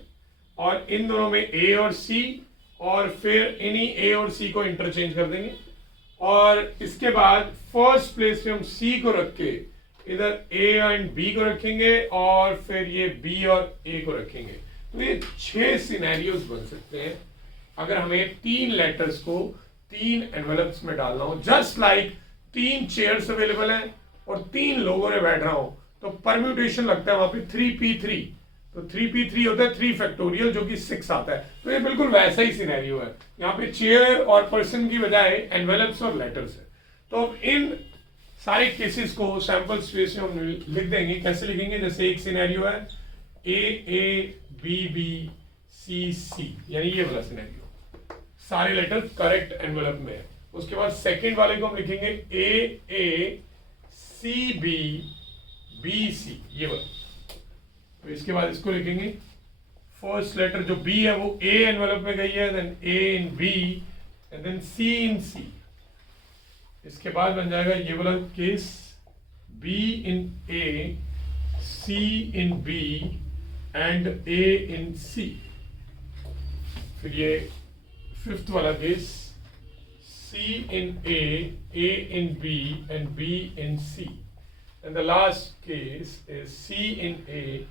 और इन दोनों में ए और सी, और फिर इन्हीं ए और सी को इंटरचेंज कर देंगे और इसके बाद फर्स्ट प्लेस पे हम सी को रख के इधर ए एंड बी को रखेंगे और फिर ये बी और ए को रखेंगे। तो ये 6 सिनेरियोस बन सकते हैं अगर हमें 3 लेटर्स को 3 एनवेलप्स में डालना हो। जस्ट लाइक 3 चेयर्स अवेलेबल हैं और 3 लोगों ने बैठ रहा हो तो परम्यूटेशन लगता है वहां पे 3p3, तो 3p3 होता है 3 फैक्टोरियल जो कि 6 आता है। तो ये बिल्कुल वैसा ही सिनेरियो है, यहाँ पे चेयर और पर्सन की बजाय एनवेलप्स और लेटर्स है। तो इन सारे केसेस को सैंपल स्पेस में हम लिख देंगे। कैसे लिखेंगे, जैसे एक सिनेरियो है ए बी बी सी सी, यानी ये वाला सिनेरियो सारे लेटर करेक्ट एनवेलप में है। उसके बाद सेकंड वाले को हम लिखेंगे ए सी बी सी, ये वाला। तो इसके बाद इसको लिखेंगे फर्स्ट लेटर जो बी है वो ए एनवेलप में गई है, then A in B and then C in C. इसके बाद बन जाएगा ये वाला case B in A, C in B and A in C. फिर ये फिफ्थ वाला case C in A in B and B in C. And the last case is C in A,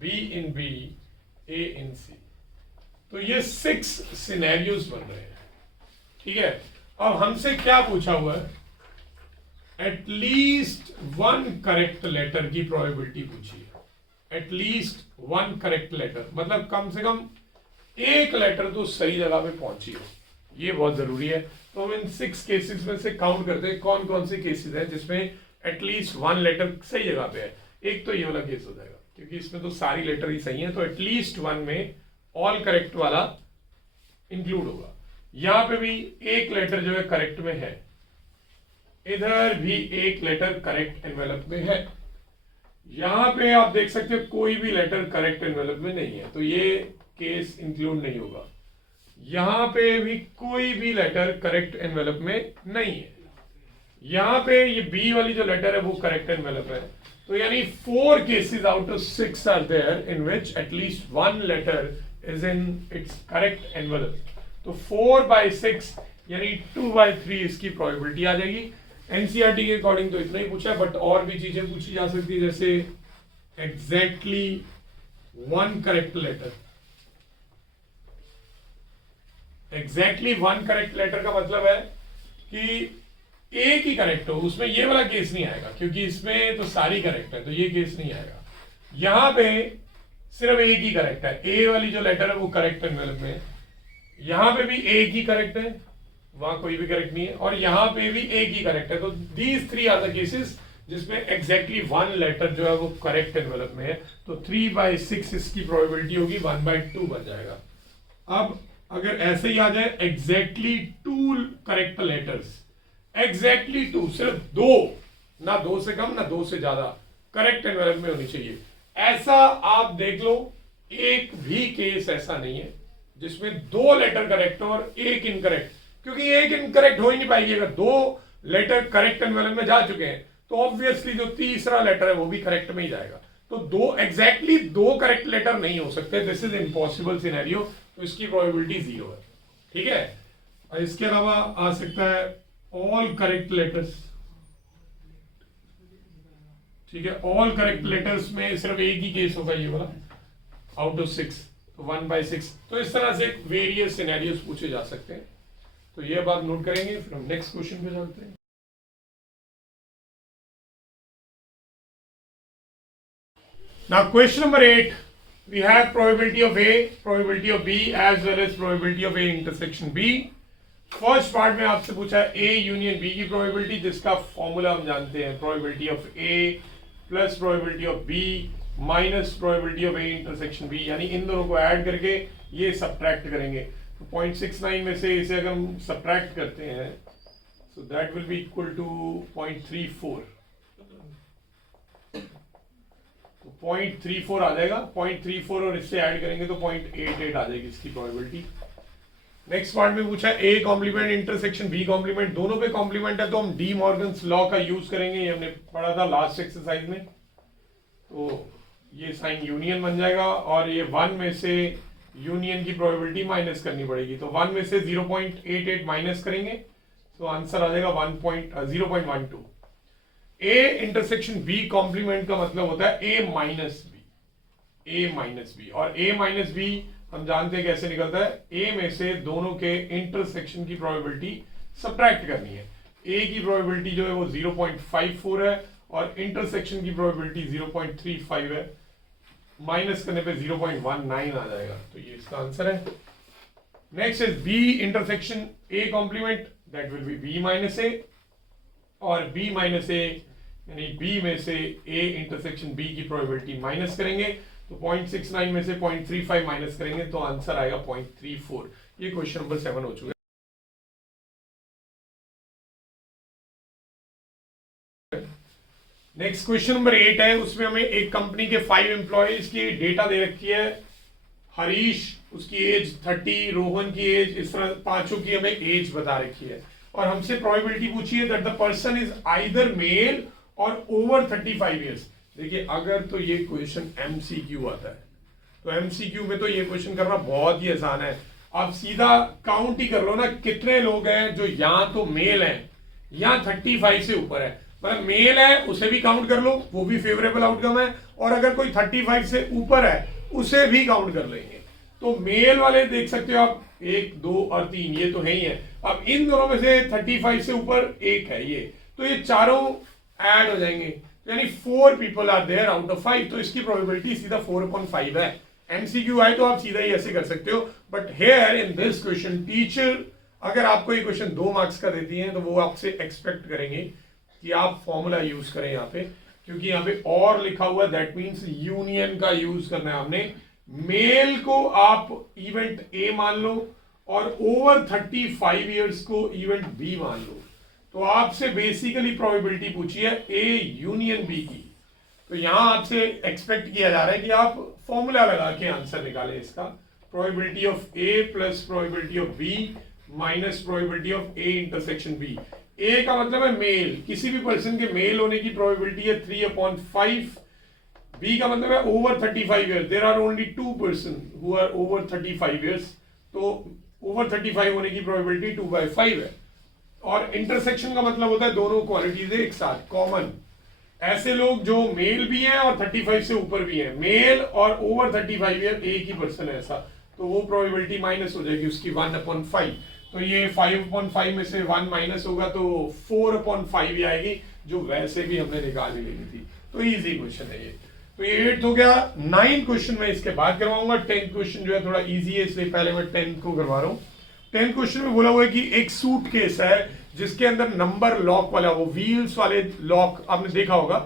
B in B, A in C. तो ये 6 scenarios बन रहे हैं, ठीक है। अब हमसे क्या पूछा हुआ है, एटलीस्ट 1 करेक्ट लेटर की प्रोबेबिलिटी पूछी है। एटलीस्ट 1 करेक्ट लेटर मतलब कम से कम एक लेटर तो सही जगह पे पहुंची हो, ये बहुत जरूरी है। तो हम इन 6 केसेस में से काउंट करते हैं कौन कौन से केसेस हैं जिसमें एटलीस्ट 1 लेटर सही जगह पे है। एक तो ये वाला केस हो जाएगा क्योंकि इसमें तो सारी लेटर ही सही है, तो एटलीस्ट 1 में ऑल करेक्ट वाला इंक्लूड होगा। यहां पे भी एक लेटर जो है करेक्ट में है, इधर भी एक लेटर करेक्ट एनवेलप में है, यहां पे आप देख सकते हो कोई भी लेटर करेक्ट एनवेलप में नहीं है, तो ये केस इंक्लूड नहीं होगा। यहां पे भी कोई भी लेटर करेक्ट एनवेलप में नहीं है, यहां पे ये बी वाली जो लेटर है वो करेक्ट एनवेलप है। तो यानी 4 cases out of 6 are there in which at least 1 letter is in its correct envelope. तो 4/6 यानी 2/3 इसकी प्रोबेबिलिटी आ जाएगी। एनसीईआरटी के अकॉर्डिंग तो इतना ही पूछा है, बट और भी चीजें पूछी जा सकती है, जैसे exactly 1 correct letter. Exactly 1 correct letter का मतलब है कि एक ही करेक्ट हो, उसमें ये वाला केस नहीं आएगा क्योंकि इसमें तो सारी करेक्ट है, तो ये केस नहीं आएगा। यहां पे सिर्फ एक ही करेक्ट है, ए वाली जो लेटर है वो करेक्ट एनवेलप में है, यहां पे भी एक ही करेक्ट है, वहां कोई भी करेक्ट नहीं है, और यहां पे भी एक ही करेक्ट है। तो दीज 3 आर द केसेस जिसमें एग्जैक्टली 1 लेटर जो है वो करेक्ट एनवेलप में है। तो 3/6 इसकी प्रोबेबिलिटी होगी, 1/2 बन जाएगा। अब अगर ऐसे ही आ जाए एग्जैक्टली 2 करेक्ट लेटर्स, एग्जैक्टली 2, सिर्फ 2, ना 2 से कम ना 2 से ज्यादा करेक्ट एनवेलप में होनी चाहिए, ऐसा आप देख लो एक भी केस ऐसा नहीं है जिसमें 2 लेटर करेक्ट हो और एक इनकरेक्ट, क्योंकि एक इनकरेक्ट हो ही नहीं पाएगी। अगर 2 लेटर करेक्ट एनवेलप में जा चुके हैं तो ऑब्वियसली जो तीसरा लेटर है वो भी करेक्ट में ही जाएगा। तो 2 एग्जैक्टली 2 करेक्ट लेटर नहीं हो सकते, दिस इज इम्पॉसिबल सिनेरियो, तो इसकी प्रोबेबिलिटी 0 है, ठीक है। और इसके अलावा आ सकता है ऑल करेक्ट लेटर्स, ठीक है। ऑल करेक्ट लेटर्स में सिर्फ एक ही केस होगा, ये वाला आउट ऑफ 6, तो 1/6। तो इस तरह से वेरियस सिनेरियोस पूछे जा सकते हैं। तो ये बात नोट करेंगे, फिर हम नेक्स्ट क्वेश्चन पे चलते हैं। Now question number 8, we have probability of A, probability of B as well as probability of A intersection B. First part में आपसे पूछा है A यूनियन B की प्रोबेबिलिटी, जिसका फॉर्मूला हम जानते हैं, probability of A plus probability of B minus probability of A intersection B, यानी इन दोनों को ऐड करके ये सब्ट्रैक्ट करेंगे। तो 0.69 में से इसे अगर हम सब्ट्रैक्ट करते हैं so that will be equal to 0.34, तो 0.34 आ जाएगा। 0.34 और इससे ऐड करेंगे तो 0.88 आ जाएगी इसकी प्रोबेबिलिटी। नेक्स्ट पार्ट में पूछा A complement intersection B complement, दोनों पे कॉम्प्लीमेंट है तो हम डी मॉर्गन्स लॉ का यूज करेंगे, ये हमने पढ़ा था लास्ट एक्सरसाइज में। तो ये साइन यूनियन बन जाएगा और ये 1 में से यूनियन की प्रोबेबिलिटी माइनस करनी पड़ेगी, तो 1 में से 0.88 माइनस करेंगे तो आंसर आ जाएगा 0.12। ए इंटरसेक्शन बी कॉम्प्लीमेंट का मतलब होता है ए माइनस बी, और ए माइनस बी हम जानते हैं कैसे निकलता है, ए में से दोनों के इंटरसेक्शन की प्रोबेबिलिटी सब्ट्रैक्ट करनी है। ए की प्रोबेबिलिटी जो है वो 0.54 है और इंटरसेक्शन की प्रोबेबिलिटी 0.35 है, माइनस करने पे 0.19 आ जाएगा, तो ये इसका आंसर है। Next is B intersection A complement, that will be B minus A, और बी माइनस ए यानी बी में से ए इंटरसेक्शन बी की प्रोबेबिलिटी माइनस करेंगे, तो 0.69 में से 0.35 माइनस करेंगे तो आंसर आएगा 0.34। ये क्वेश्चन नंबर 7 हो चुका है। नेक्स्ट क्वेश्चन नंबर 8 है, उसमें हमें एक कंपनी के 5 एम्प्लॉयज की डेटा दे रखी है। हरीश, उसकी एज 30, रोहन की एज, इस तरह पांचों की हमें एज बता रखी है और हमसे प्रोबेबिलिटी पूछी है that the person is either male और ओवर 35 ईयर्स। देखिए अगर तो ये क्वेश्चन एमसीक्यू आता है तो एमसीक्यू में तो ये क्वेश्चन करना बहुत ही आसान है। आप सीधा काउंट ही कर लो ना, कितने लोग हैं जो या तो मेल हैं या 35 से ऊपर है, मतलब मेल है उसे भी काउंट कर लो, वो भी फेवरेबल आउटकम है, और अगर कोई 35 से ऊपर है उसे भी काउंट कर लेंगे। तो मेल वाले देख सकते हो आप 1, 2 और 3, ये तो है ही है। अब इन दोनों में से 35 से ऊपर एक है ये, तो ये चारों ऐड हो जाएंगे, यानी 4 people are there out of 5, तो इसकी प्रोबेबिलिटी सीधा 4/5 है। एमसीक्यू आए तो आप सीधा ही ऐसे कर सकते हो, but here in this question teacher अगर आपको ये क्वेश्चन 2 मार्क्स का देती है तो वो आपसे एक्सपेक्ट करेंगे कि आप फॉर्मूला यूज करें यहाँ पे, क्योंकि यहाँ पे और लिखा हुआ दैट मीन्स यूनियन का यूज करना है हमने। मेल को आप इवेंट ए मान लो और ओवर 35 ईयर्स को इवेंट बी मान लो, तो आपसे बेसिकली प्रोबेबिलिटी पूछी है ए यूनियन बी की, तो यहां आपसे एक्सपेक्ट किया जा रहा है कि आप फॉर्मूला लगा के आंसर निकालें इसका। Probability of A plus probability of B minus probability of A intersection B. A का मतलब है मेल, किसी भी पर्सन के मेल होने की प्रोबेबिलिटी है 3/5। बी का मतलब है over 35 years, there are only 2 person who are over 35 years, तो ओवर 35 होने की प्रोबेबिलिटी 2/5 है। और इंटरसेक्शन का मतलब होता है दोनों क्वालिटीज एक साथ कॉमन, ऐसे लोग जो मेल भी हैं और 35 से ऊपर भी हैं, मेल और ओवर 35 ईयर एक ही पर्सन है ऐसा, तो वो प्रोबेबिलिटी माइनस हो जाएगी उसकी 1/5। तो ये 5/5 में से 1 माइनस होगा तो 4/5 ही आएगी, जो वैसे भी हमने निकाल ही लेनी थी। तो इजी क्वेश्चन है ये। तो ये 8 हो गया। 9 क्वेश्चन मैं इसके बाद करवाऊंगा। 10 क्वेश्चन जो है थोड़ा इजी है, इसलिए पहले मैं 10 को करवा रहा हूँ। 10 क्वेश्चन में बोला हुआ है कि एक सूट केस है जिसके अंदर नंबर लॉक वाला, वो व्हील्स वाले लॉक, आपने देखा होगा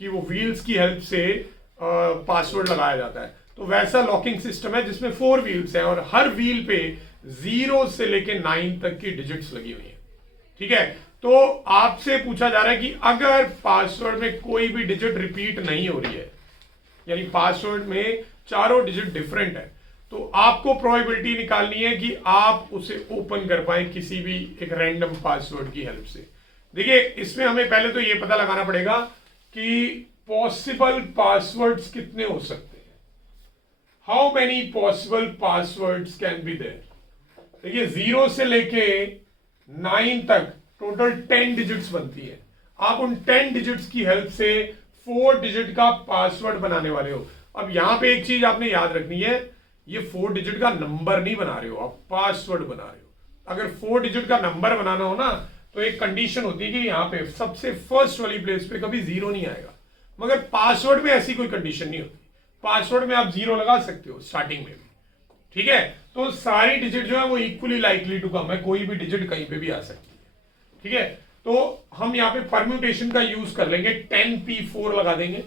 कि वो व्हील्स की हेल्प से पासवर्ड लगाया जाता है, तो वैसा लॉकिंग सिस्टम है जिसमें 4 व्हील्स हैं और हर व्हील पे 0 से लेके 9 तक की डिजिट्स लगी हुई है। ठीक है, तो आपसे पूछा जा रहा है कि अगर पासवर्ड में कोई भी डिजिट रिपीट नहीं हो रही है, यानी पासवर्ड में चारों डिजिट डिफरेंट है, तो आपको प्रोबेबिलिटी निकालनी है कि आप उसे ओपन कर पाए किसी भी एक रैंडम पासवर्ड की हेल्प से। देखिए इसमें हमें पहले तो ये पता लगाना पड़ेगा कि पॉसिबल पासवर्ड्स कितने हो सकते हैं, how many possible passwords can be there. देखिए 0 से लेके 9 तक टोटल 10 डिजिट्स बनती है, आप उन 10 डिजिट्स की हेल्प से 4 डिजिट का पासवर्ड बनाने वाले हो। अब यहां पे एक चीज आपने याद रखनी है, ये 4 डिजिट का नंबर नहीं बना रहे हो, आप पासवर्ड बना रहे हो। अगर 4 डिजिट का नंबर बनाना हो ना तो एक कंडीशन होती है कि यहाँ पे सबसे फर्स्ट वाली प्लेस पे कभी 0 नहीं आएगा, मगर पासवर्ड में ऐसी कोई कंडीशन नहीं होती। पासवर्ड में आप 0 लगा सकते हो स्टार्टिंग में भी, ठीक है। तो सारी डिजिट जो है वो इक्वली लाइकली टू कम है, कोई भी डिजिट कहीं पे भी आ सकती है, ठीक है। तो हम यहाँ पे परम्यूटेशन का यूज कर लेंगे, 10p4 लगा देंगे।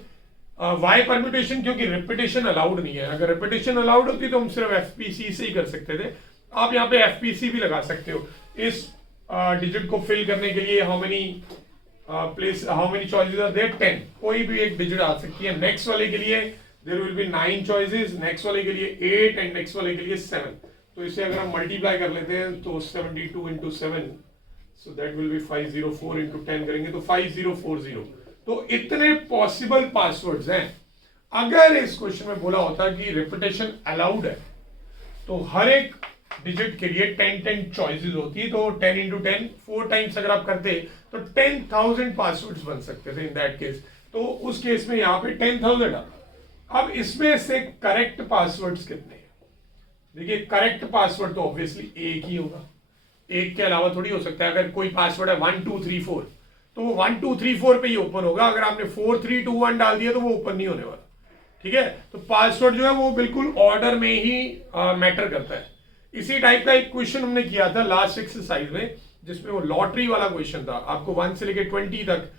Why permutation? क्योंकि रिपीटेशन अलाउड नहीं है। अगर रिपीटेशन अलाउड होती तो हम सिर्फ एफपीसी से ही कर सकते थे। आप यहाँ पे एफपीसी भी लगा सकते हो इस डिजिट को फिल करने के लिए। How many choices are there? 10। कोई भी एक डिजिट आ सकती है। नेक्स्ट वाले के लिए there will be 9 choices, next वाले के लिए 8 एंड नेक्स्ट वाले के लिए 7। तो इसे अगर हम मल्टीप्लाई कर लेते हैं तो 72 into 7, so that will B 504 into 10 करेंगे तो 5040। तो इतने पॉसिबल पासवर्ड्स हैं। अगर इस क्वेश्चन में बोला होता कि रिपीटेशन अलाउड है तो हर एक डिजिट के लिए 10 चॉइसेस होती, तो 10 इंटू 10 4 टाइम्स अगर आप करते तो 10,000 पासवर्ड्स बन सकते थे इन दैट केस। तो उस केस में यहाँ पे 10,000 आता। अब इसमें से करेक्ट पासवर्ड्स कितने हैं? देखिए करेक्ट पासवर्ड तो ऑब्वियसली एक ही होगा, एक के अलावा थोड़ी हो सकता है। अगर कोई पासवर्ड है 1 2 3 4 तो वो 1 2 3 4 पे ही ओपन होगा। अगर आपने 4 3 2 1 डाल दिया तो वो ओपन नहीं होने वाला, ठीक है। तो पासवर्ड जो है वो बिल्कुल ऑर्डर में ही मैटर करता है। इसी टाइप का एक क्वेश्चन हमने किया था लास्ट एक्सरसाइज में, जिसमें वो लॉटरी वाला क्वेश्चन था। आपको 1 से लेकर 20 तक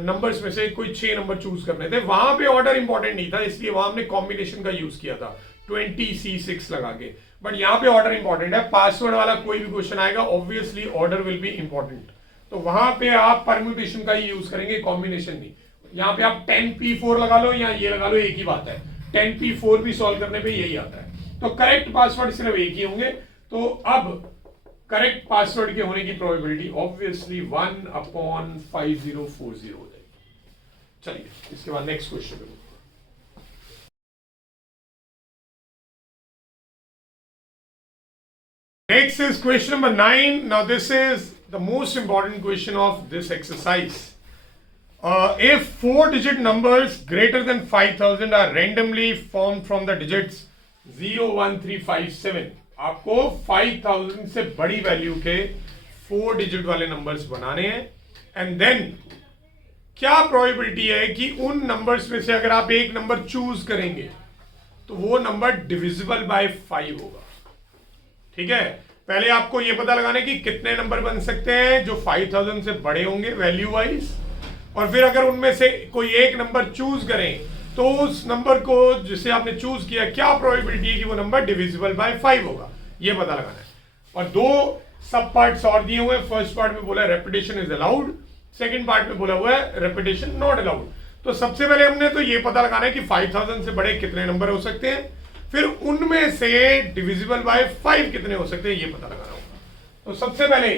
नंबर्स में से कोई 6 नंबर चूज करने थे। वहां पे ऑर्डर इंपॉर्टेंट नहीं था, इसलिए वहां हमने कॉम्बिनेशन का यूज किया था 20C6 लगा के। बट यहाँ पे ऑर्डर इंपॉर्टेंट है। पासवर्ड वाला कोई भी क्वेश्चन आएगा obviously order will be important, तो वहां पे आप परम्यूटेशन का ही यूज करेंगे, कॉम्बिनेशन नहीं। यहाँ पे आप 10p4 लगा लो या ये लगा लो, एक ही बात है। 10p4 भी सॉल्व करने पे यही आता है। तो करेक्ट पासवर्ड सिर्फ एक ही होंगे। तो अब करेक्ट पासवर्ड के होने की प्रोबेबिलिटी ऑब्वियसली 1/5040 हो जाएगी। चलिए इसके बाद नेक्स्ट क्वेश्चन पे। Next is question number 9. Now this is the most important question of this exercise. If 4-digit numbers greater than 5,000 are randomly formed from the digits 0 1 3 5 7, आपको 5,000 से बड़ी वैल्यू के 4 डिजिट वाले नंबर्स बनाने हैं। एंड देन क्या probability है कि उन नंबर्स में से अगर आप एक नंबर चूज करेंगे तो वो नंबर डिविजिबल बाय 5 होगा, ठीक है। पहले आपको ये पता लगाना है कि कितने नंबर बन सकते हैं जो 5,000 से बड़े होंगे वैल्यू वाइज, और फिर अगर उनमें से कोई एक नंबर चूज करें तो उस नंबर को जिसे आपने चूज किया क्या प्रोबेबिलिटी है कि वो नंबर डिविजिबल बाय 5 होगा, ये पता लगाना है। और 2 सब पार्ट्स और दिए हुए हैं। फर्स्ट पार्ट में बोला है repetition is allowed, second part में बोला हुआ है रेपिटेशन नॉट अलाउड। तो सबसे पहले हमने तो ये पता लगाना है कि 5,000 से बड़े कितने नंबर हो सकते हैं, फिर उनमें से डिविजिबल बाय 5 कितने हो सकते हैं ये पता लगाना होगा। तो सबसे पहले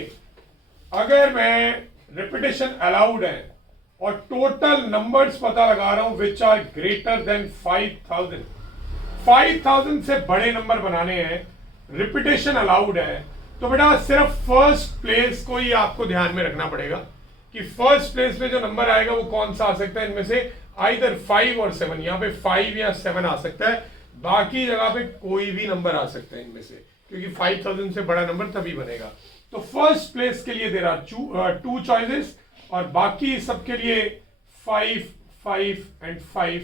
अगर मैं रिपीटेशन अलाउड है और टोटल नंबर्स पता लगा रहा हूं विच आर ग्रेटर देन 5,000 से बड़े नंबर बनाने हैं, रिपीटेशन अलाउड है, तो बेटा सिर्फ फर्स्ट प्लेस को ही आपको ध्यान में रखना पड़ेगा कि फर्स्ट प्लेस में जो नंबर आएगा वो कौन सा आ सकता है इनमें से, आइदर 5 और 7। यहाँ पे 5 या 7 आ सकता है, बाकी जगह पे कोई भी नंबर आ सकता है इनमें से, क्योंकि 5,000 से बड़ा नंबर तभी बनेगा। तो फर्स्ट प्लेस के लिए देर आर 2 चॉइसेस और बाकी सबके लिए 5 5 एंड 5,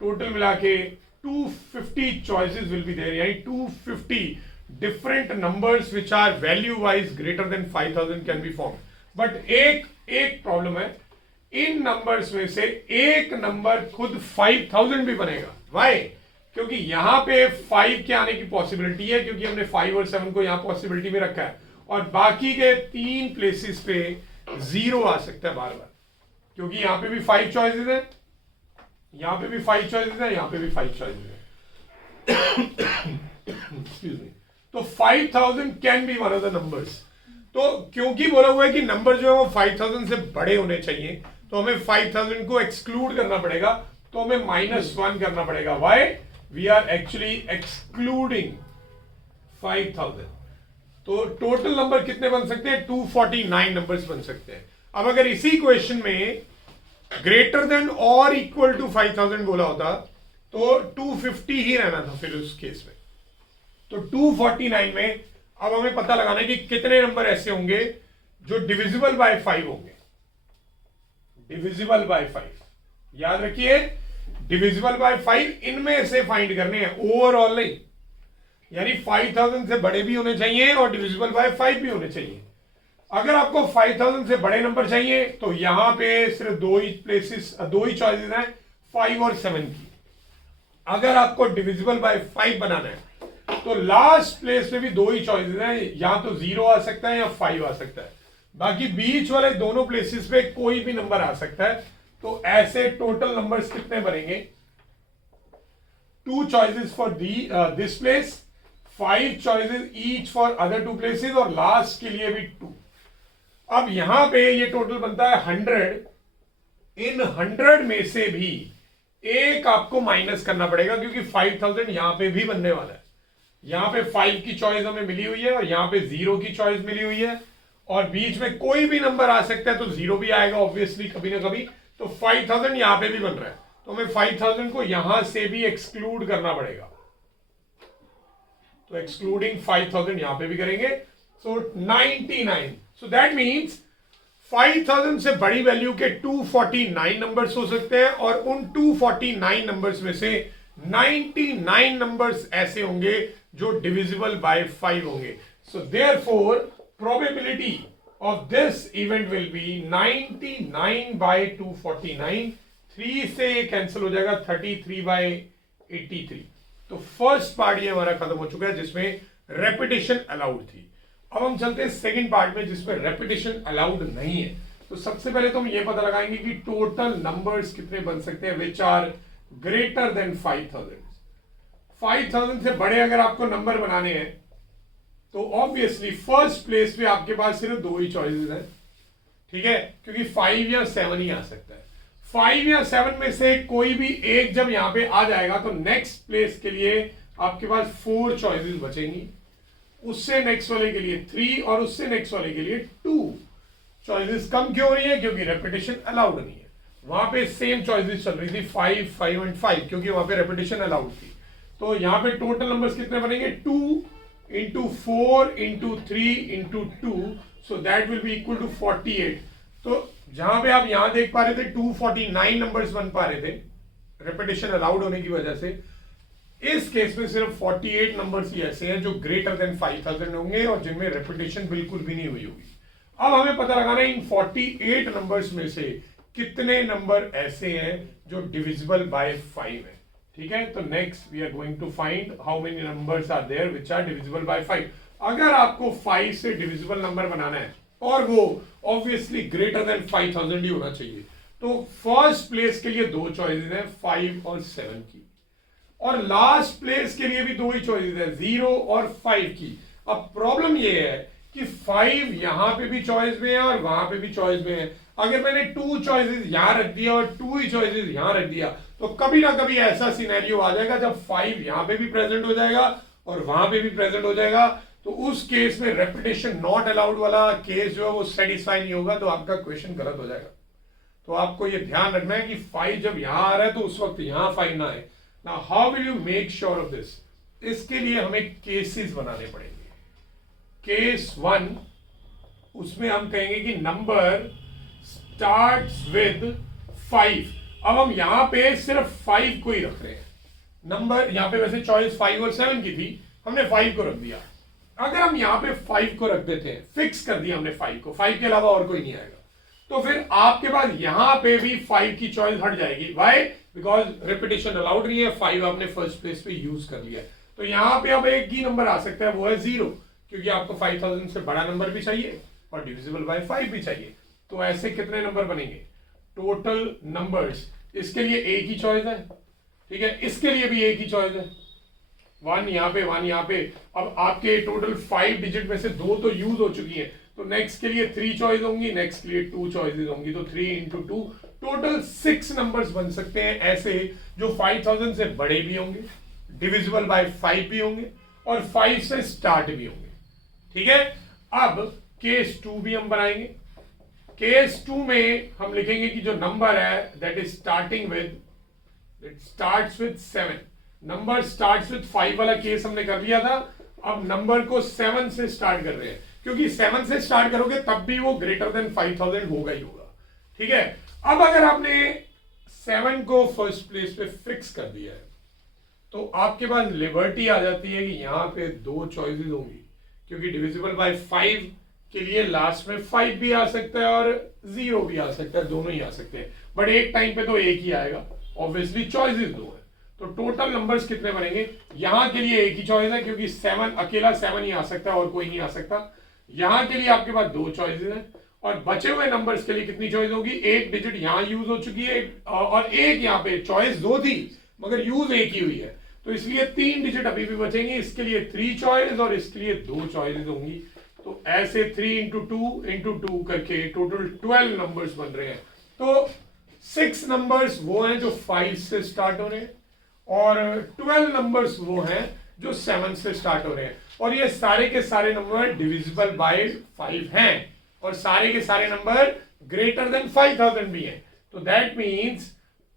टोटल मिला के 250 चॉइसेस विल बी देयर, यानी 250 different numbers which are value wise greater than 5,000 can be form. But एक प्रॉब्लम है, इन नंबर्स में से एक नंबर खुद 5,000 भी बनेगा। वाई? क्योंकि यहां पे 5 के आने की पॉसिबिलिटी है, क्योंकि हमने 5 और 7 को यहां पॉसिबिलिटी में रखा है, और बाकी के 3 प्लेसेस पे 0 आ सकता है बार बार, क्योंकि यहां पे भी 5 चॉइसेस है, यहां पे भी 5 चॉइसेस है, यहां पे भी 5 चॉइसेस है। Excuse me. तो 5,000 can B one of the numbers. तो क्योंकि बोला हुआ है कि नंबर जो है वो 5,000 से बड़े होने चाहिए, तो हमें 5,000 को एक्सक्लूड करना पड़ेगा, तो हमें -1 करना पड़ेगा। Why? We are actually excluding 5,000। तो टोटल नंबर कितने बन सकते हैं? 249 नंबर्स बन सकते हैं। अब अगर इसी क्वेश्चन में ग्रेटर देन और इक्वल टू 5,000 बोला होता तो 250 ही रहना था फिर उस केस में। तो 249 में अब हमें पता लगाना है कि कितने नंबर ऐसे होंगे जो डिविजिबल बाय 5 होंगे। डिविजिबल बाय 5, याद रखिए डिविजिबल बाय 5 इनमें से फाइंड करने हैं, ओवरऑल नहीं। यानी 5000 से बड़े भी होने चाहिए और डिविजिबल बाय 5 भी होने चाहिए। अगर आपको 5000 से बड़े नंबर चाहिए तो यहां पे सिर्फ दो ही चॉइसेस हैं, 5 और 7 की। अगर आपको डिविजिबल बाय 5 बनाना है तो लास्ट प्लेस पे भी दो ही चॉइसेस हैं, या तो 0 आ सकता है या 5 आ सकता है। बाकी बीच वाले दोनों प्लेसेस पे कोई भी नंबर आ सकता है। तो ऐसे टोटल नंबर्स कितने बनेंगे? 2 choices for this place, 5 choices each for other 2 places, और लास्ट के लिए भी 2। अब यहां पे ये टोटल बनता है 100। इन 100 में से भी एक आपको माइनस करना पड़ेगा, क्योंकि 5000 यहां पे भी बनने वाला है। यहां पे 5 की चॉइस हमें मिली हुई है और यहां पे 0 की चॉइस मिली हुई है, और बीच में कोई भी नंबर आ सकता है, तो 0 भी आएगा ऑब्वियसली कभी ना कभी। तो 5000 यहां पे भी बन रहा है, तो हमें 5000 को यहां से भी एक्सक्लूड करना पड़ेगा। तो एक्सक्लूडिंग 5000 यहां पे भी करेंगे, सो 99। सो दैट मीन्स 5000 से बड़ी वैल्यू के 249 नंबर्स हो सकते हैं, और उन 249 नंबर्स में से 99 नंबर्स ऐसे होंगे जो डिविजिबल बाय 5 होंगे। So therefore probability of this event will be 99 by 249। 3 से ये कैंसिल हो जाएगा, 33 बाय 83। तो फर्स्ट पार्ट ये हमारा खत्म हो चुका है जिसमें रेपिटेशन अलाउड थी। अब हम चलते हैं सेकंड पार्ट में जिसमें रेपिटेशन अलाउड नहीं है। तो सबसे पहले तो हम ये पता लगाएंगे कि टोटल नंबर्स कितने बन सकते हैं विच आर ग्रेटर देन 5000। 5000 से बड़े अगर आपको नंबर बनाने हैं तो ऑब्वियसली फर्स्ट प्लेस पे आपके पास सिर्फ दो ही चॉइसेस हैं, ठीक है, क्योंकि 5 या 7 ही आ सकता है। 5 या 7 में से कोई भी एक जब यहां पे आ जाएगा तो नेक्स्ट प्लेस के लिए आपके पास 4 चॉइसेस बचेंगी, उससे नेक्स्ट वाले के लिए 3 और उससे नेक्स्ट वाले के लिए 2। चॉइसेस कम क्यों हो रही है? क्योंकि रेपिटेशन अलाउड नहीं है। वहां पे सेम चॉइसेस चल रही थी 5, 5 एंड 5, क्योंकि वहां पे रेपिटेशन अलाउड थी। तो यहां पे टोटल नंबर्स कितने बनेंगे? 2 into 4 into 3 into 2, so that will be equal to 48। तो जहां पे आप यहां देख पा रहे थे 249 नंबर्स बन पा रहे थे रेपिटेशन अलाउड होने की वजह से, इस केस में सिर्फ 48 नंबर्स ही ऐसे हैं जो ग्रेटर देन 5000 होंगे और जिनमें रेपिटेशन बिल्कुल भी नहीं हुई होगी। अब हमें पता लगाना है इन 48 नंबर्स में से कितने नंबर ऐसे हैं जो डिविजिबल बाय 5 है, ठीक है। तो next we are going to find how many numbers are there which are divisible by 5। अगर आपको 5 से डिविजिबल नंबर बनाना है और वो ऑब्वियसली ग्रेटर देन 5000 ही होना चाहिए, तो फर्स्ट प्लेस के लिए दो चॉइसेस हैं 5 और 7 की, और लास्ट प्लेस के लिए भी दो ही चॉइसेस है 0 और 5 की। अब प्रॉब्लम ये है कि 5 यहां पे भी चॉइस में है और वहां पे भी चॉइस में है। अगर मैंने 2 चॉइसेस यहां रख दिया और 2 ही चॉइसेस यहां रख दिया तो कभी ना कभी ऐसा सिनेरियो आ जाएगा जब 5 यहां पे भी प्रेजेंट हो जाएगा और वहां पे भी प्रेजेंट हो जाएगा, तो उस केस में रेपिटेशन नॉट अलाउड वाला केस जो है वो सेटिस्फाई नहीं होगा, तो आपका क्वेश्चन गलत हो जाएगा। तो आपको ये ध्यान रखना है कि 5 जब यहां आ रहा है तो उस वक्त यहां 5 ना है। Now how will you make sure of this? इसके लिए हमें केसेस बनाने पड़ेंगे। केस 1, उसमें हम कहेंगे कि नंबर स्टार्ट्स विद 5। अब हम यहां पे सिर्फ 5 को ही रख रहे हैं। नंबर यहां पे वैसे चॉइस 5 और 7 की थी, हमने 5 को रख दिया। अगर हम यहां पे 5 को रख देते हैं, फिक्स कर दिया हमने 5 को, 5 के अलावा और कोई नहीं आएगा, तो फिर आपके पास यहां पे भी 5 की चॉइस हट जाएगी। व्हाई? बिकॉज रिपीटेशन अलाउड नहीं है, 5 आपने फर्स्ट प्लेस पे यूज कर लिया है। तो यहां पे अब एक ही नंबर आ सकता है, वो है 0, क्योंकि आपको 5000 से बड़ा नंबर भी चाहिए और डिविजिबल बाय 5 भी चाहिए। तो ऐसे कितने नंबर बनेंगे? टोटल नंबर्स, इसके लिए एक ही चॉइस है, ठीक है, इसके लिए भी एक ही चॉइस है, 1 यहां पे 1 यहां पे। अब आपके टोटल 5 डिजिट में से 2 तो यूज हो चुकी है, तो नेक्स्ट के लिए 3 चॉइस होंगी, नेक्स्ट के लिए 2 चॉइसेस होंगी, तो 3 into 2 टोटल 6 नंबर्स बन सकते हैं ऐसे जो 5000 से बड़े भी होंगे, डिविजिबल बाय 5 भी होंगे और 5 से स्टार्ट भी होंगे, ठीक है। अब केस 2 भी हम बनाएंगे। केस 2 में हम लिखेंगे कि जो नंबर है that is starting with, it starts with 7। Number starts with 5 वाला केस हमने कर लिया था, अब नंबर को 7 से स्टार्ट कर रहे हैं, क्योंकि 7 से स्टार्ट करोगे तब भी वो ग्रेटर देन 5000 होगा ही होगा, ठीक है। अब अगर आपने 7 को फर्स्ट प्लेस पे फिक्स कर दिया है, तो आपके पास लिबर्टी आ जाती है कि यहाँ पे दो चॉइसेस होंगी, क्योंकि डिविजिबल बाय 5 के लिए लास्ट में 5 भी आ सकता है और 0 भी आ सकता है, दोनों ही आ सकते हैं, बट एक टाइम पे तो एक ही आएगा, ऑब्वियसली चॉइसेस दो है। तो टोटल नंबर्स कितने बनेंगे? यहाँ के लिए एक ही चॉइस है, क्योंकि 7 अकेला 7 ही आ सकता है और कोई नहीं आ सकता। यहाँ के लिए आपके पास दो चॉइसेस हैं, और बचे हुए नंबर्स के लिए कितनी चॉइस होगी? एक डिजिट यहाँ यूज हो चुकी है और एक यहाँ पे, चॉइस दो थी मगर यूज एक ही हुई है, तो इसलिए 3 डिजिट अभी भी बचेंगे। इसके लिए 3 चॉइस और इसके लिए 2 चॉइसेस होंगी। तो ऐसे 3 इंटू 2 करके टोटल 12 नंबर्स बन रहे हैं। तो 6 नंबर्स वो हैं जो 5 से स्टार्ट हो रहे हैं, और 12 नंबर्स वो हैं जो 7 से स्टार्ट हो रहे हैं, और ये सारे के सारे नंबर डिविजिबल बाय 5 हैं, और सारे के सारे नंबर ग्रेटर देन 5000 भी हैं। तो that means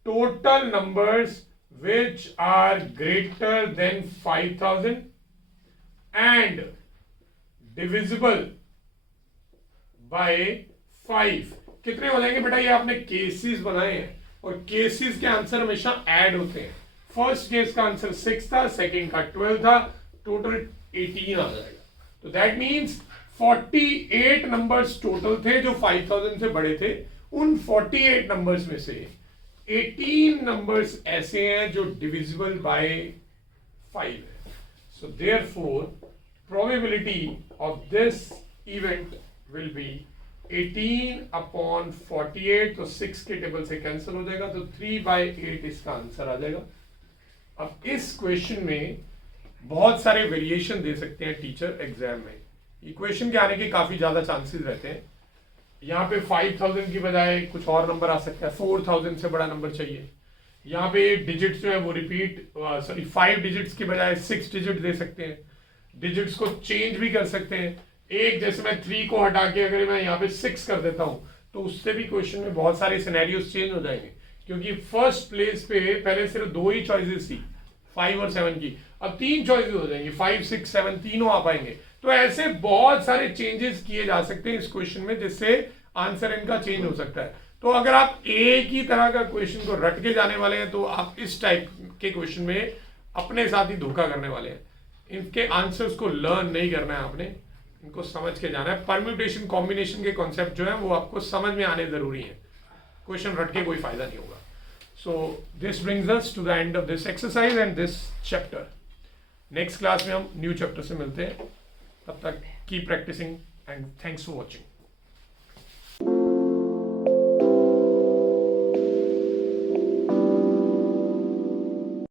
total numbers which are greater than 5000 and divisible by 5 कितने हो जाएंगे बेटा? ये आपने केसेस बनाए हैं, और केसेस के आंसर हमेशा ऐड होते हैं। फर्स्ट केस का आंसर 6 था, सेकंड का 12 था, टोटल 18 आ जाएगा। तो दैट मीन्स 48 नंबर्स टोटल थे जो 5000 से बड़े थे। उन 48 नंबर्स में से 18 नंबर्स ऐसे हैं जो डिविजिबल बाय 5 है। सो therefore probability of this event will B 18 upon 48, तो 6 के टेबल से कैंसिल हो जाएगा, तो 3/8 इसका आंसर आ जाएगा। अब इस क्वेश्चन में बहुत सारे वेरिएशन दे सकते हैं टीचर एग्जाम में। इक्वेशन के आने के काफी ज्यादा चांसेस रहते हैं। यहाँ पे 5000 की बजाय कुछ और नंबर आ सकता है, 4000 से बड़ा नंबर चाहिए। यहाँ पे डिजिट्स जो है वो रिपीट, 5 डिजिट्स की बजाय 6 डिजिट दे सकते हैं। डिजिट्स को चेंज भी कर सकते हैं। एक जैसे मैं 3 को हटा के अगर मैं यहाँ पे 6 कर देता हूँ, तो उससे भी क्वेश्चन में बहुत सारे सिनेरियोस चेंज हो जाएंगे, क्योंकि फर्स्ट प्लेस पे पहले सिर्फ 2 ही चॉइसेस थी, 5 और 7 की, अब 3 चॉइसेस हो जाएंगी, 5, 6, 7 तीनों आ पाएंगे। तो ऐसे बहुत सारे चेंजेस किए जा सकते हैं इस क्वेश्चन में, जिससे आंसर इनका चेंज हो सकता है। तो अगर आप एक ही तरह का क्वेश्चन को रट के जाने वाले हैं, तो आप इस टाइप के क्वेश्चन में अपने साथ ही धोखा करने वाले हैं। इनके आंसर्स को लर्न नहीं करना है आपने, इनको समझ के जाना है। परम्यूटेशन कॉम्बिनेशन के कॉन्सेप्ट जो है वो आपको समझ में आने जरूरी है, क्वेश्चन रट के कोई फायदा नहीं होगा। So this brings us to the end of this exercise and this chapter. Next class में हम न्यू चैप्टर से मिलते हैं, तब तक keep practising and thanks for watching.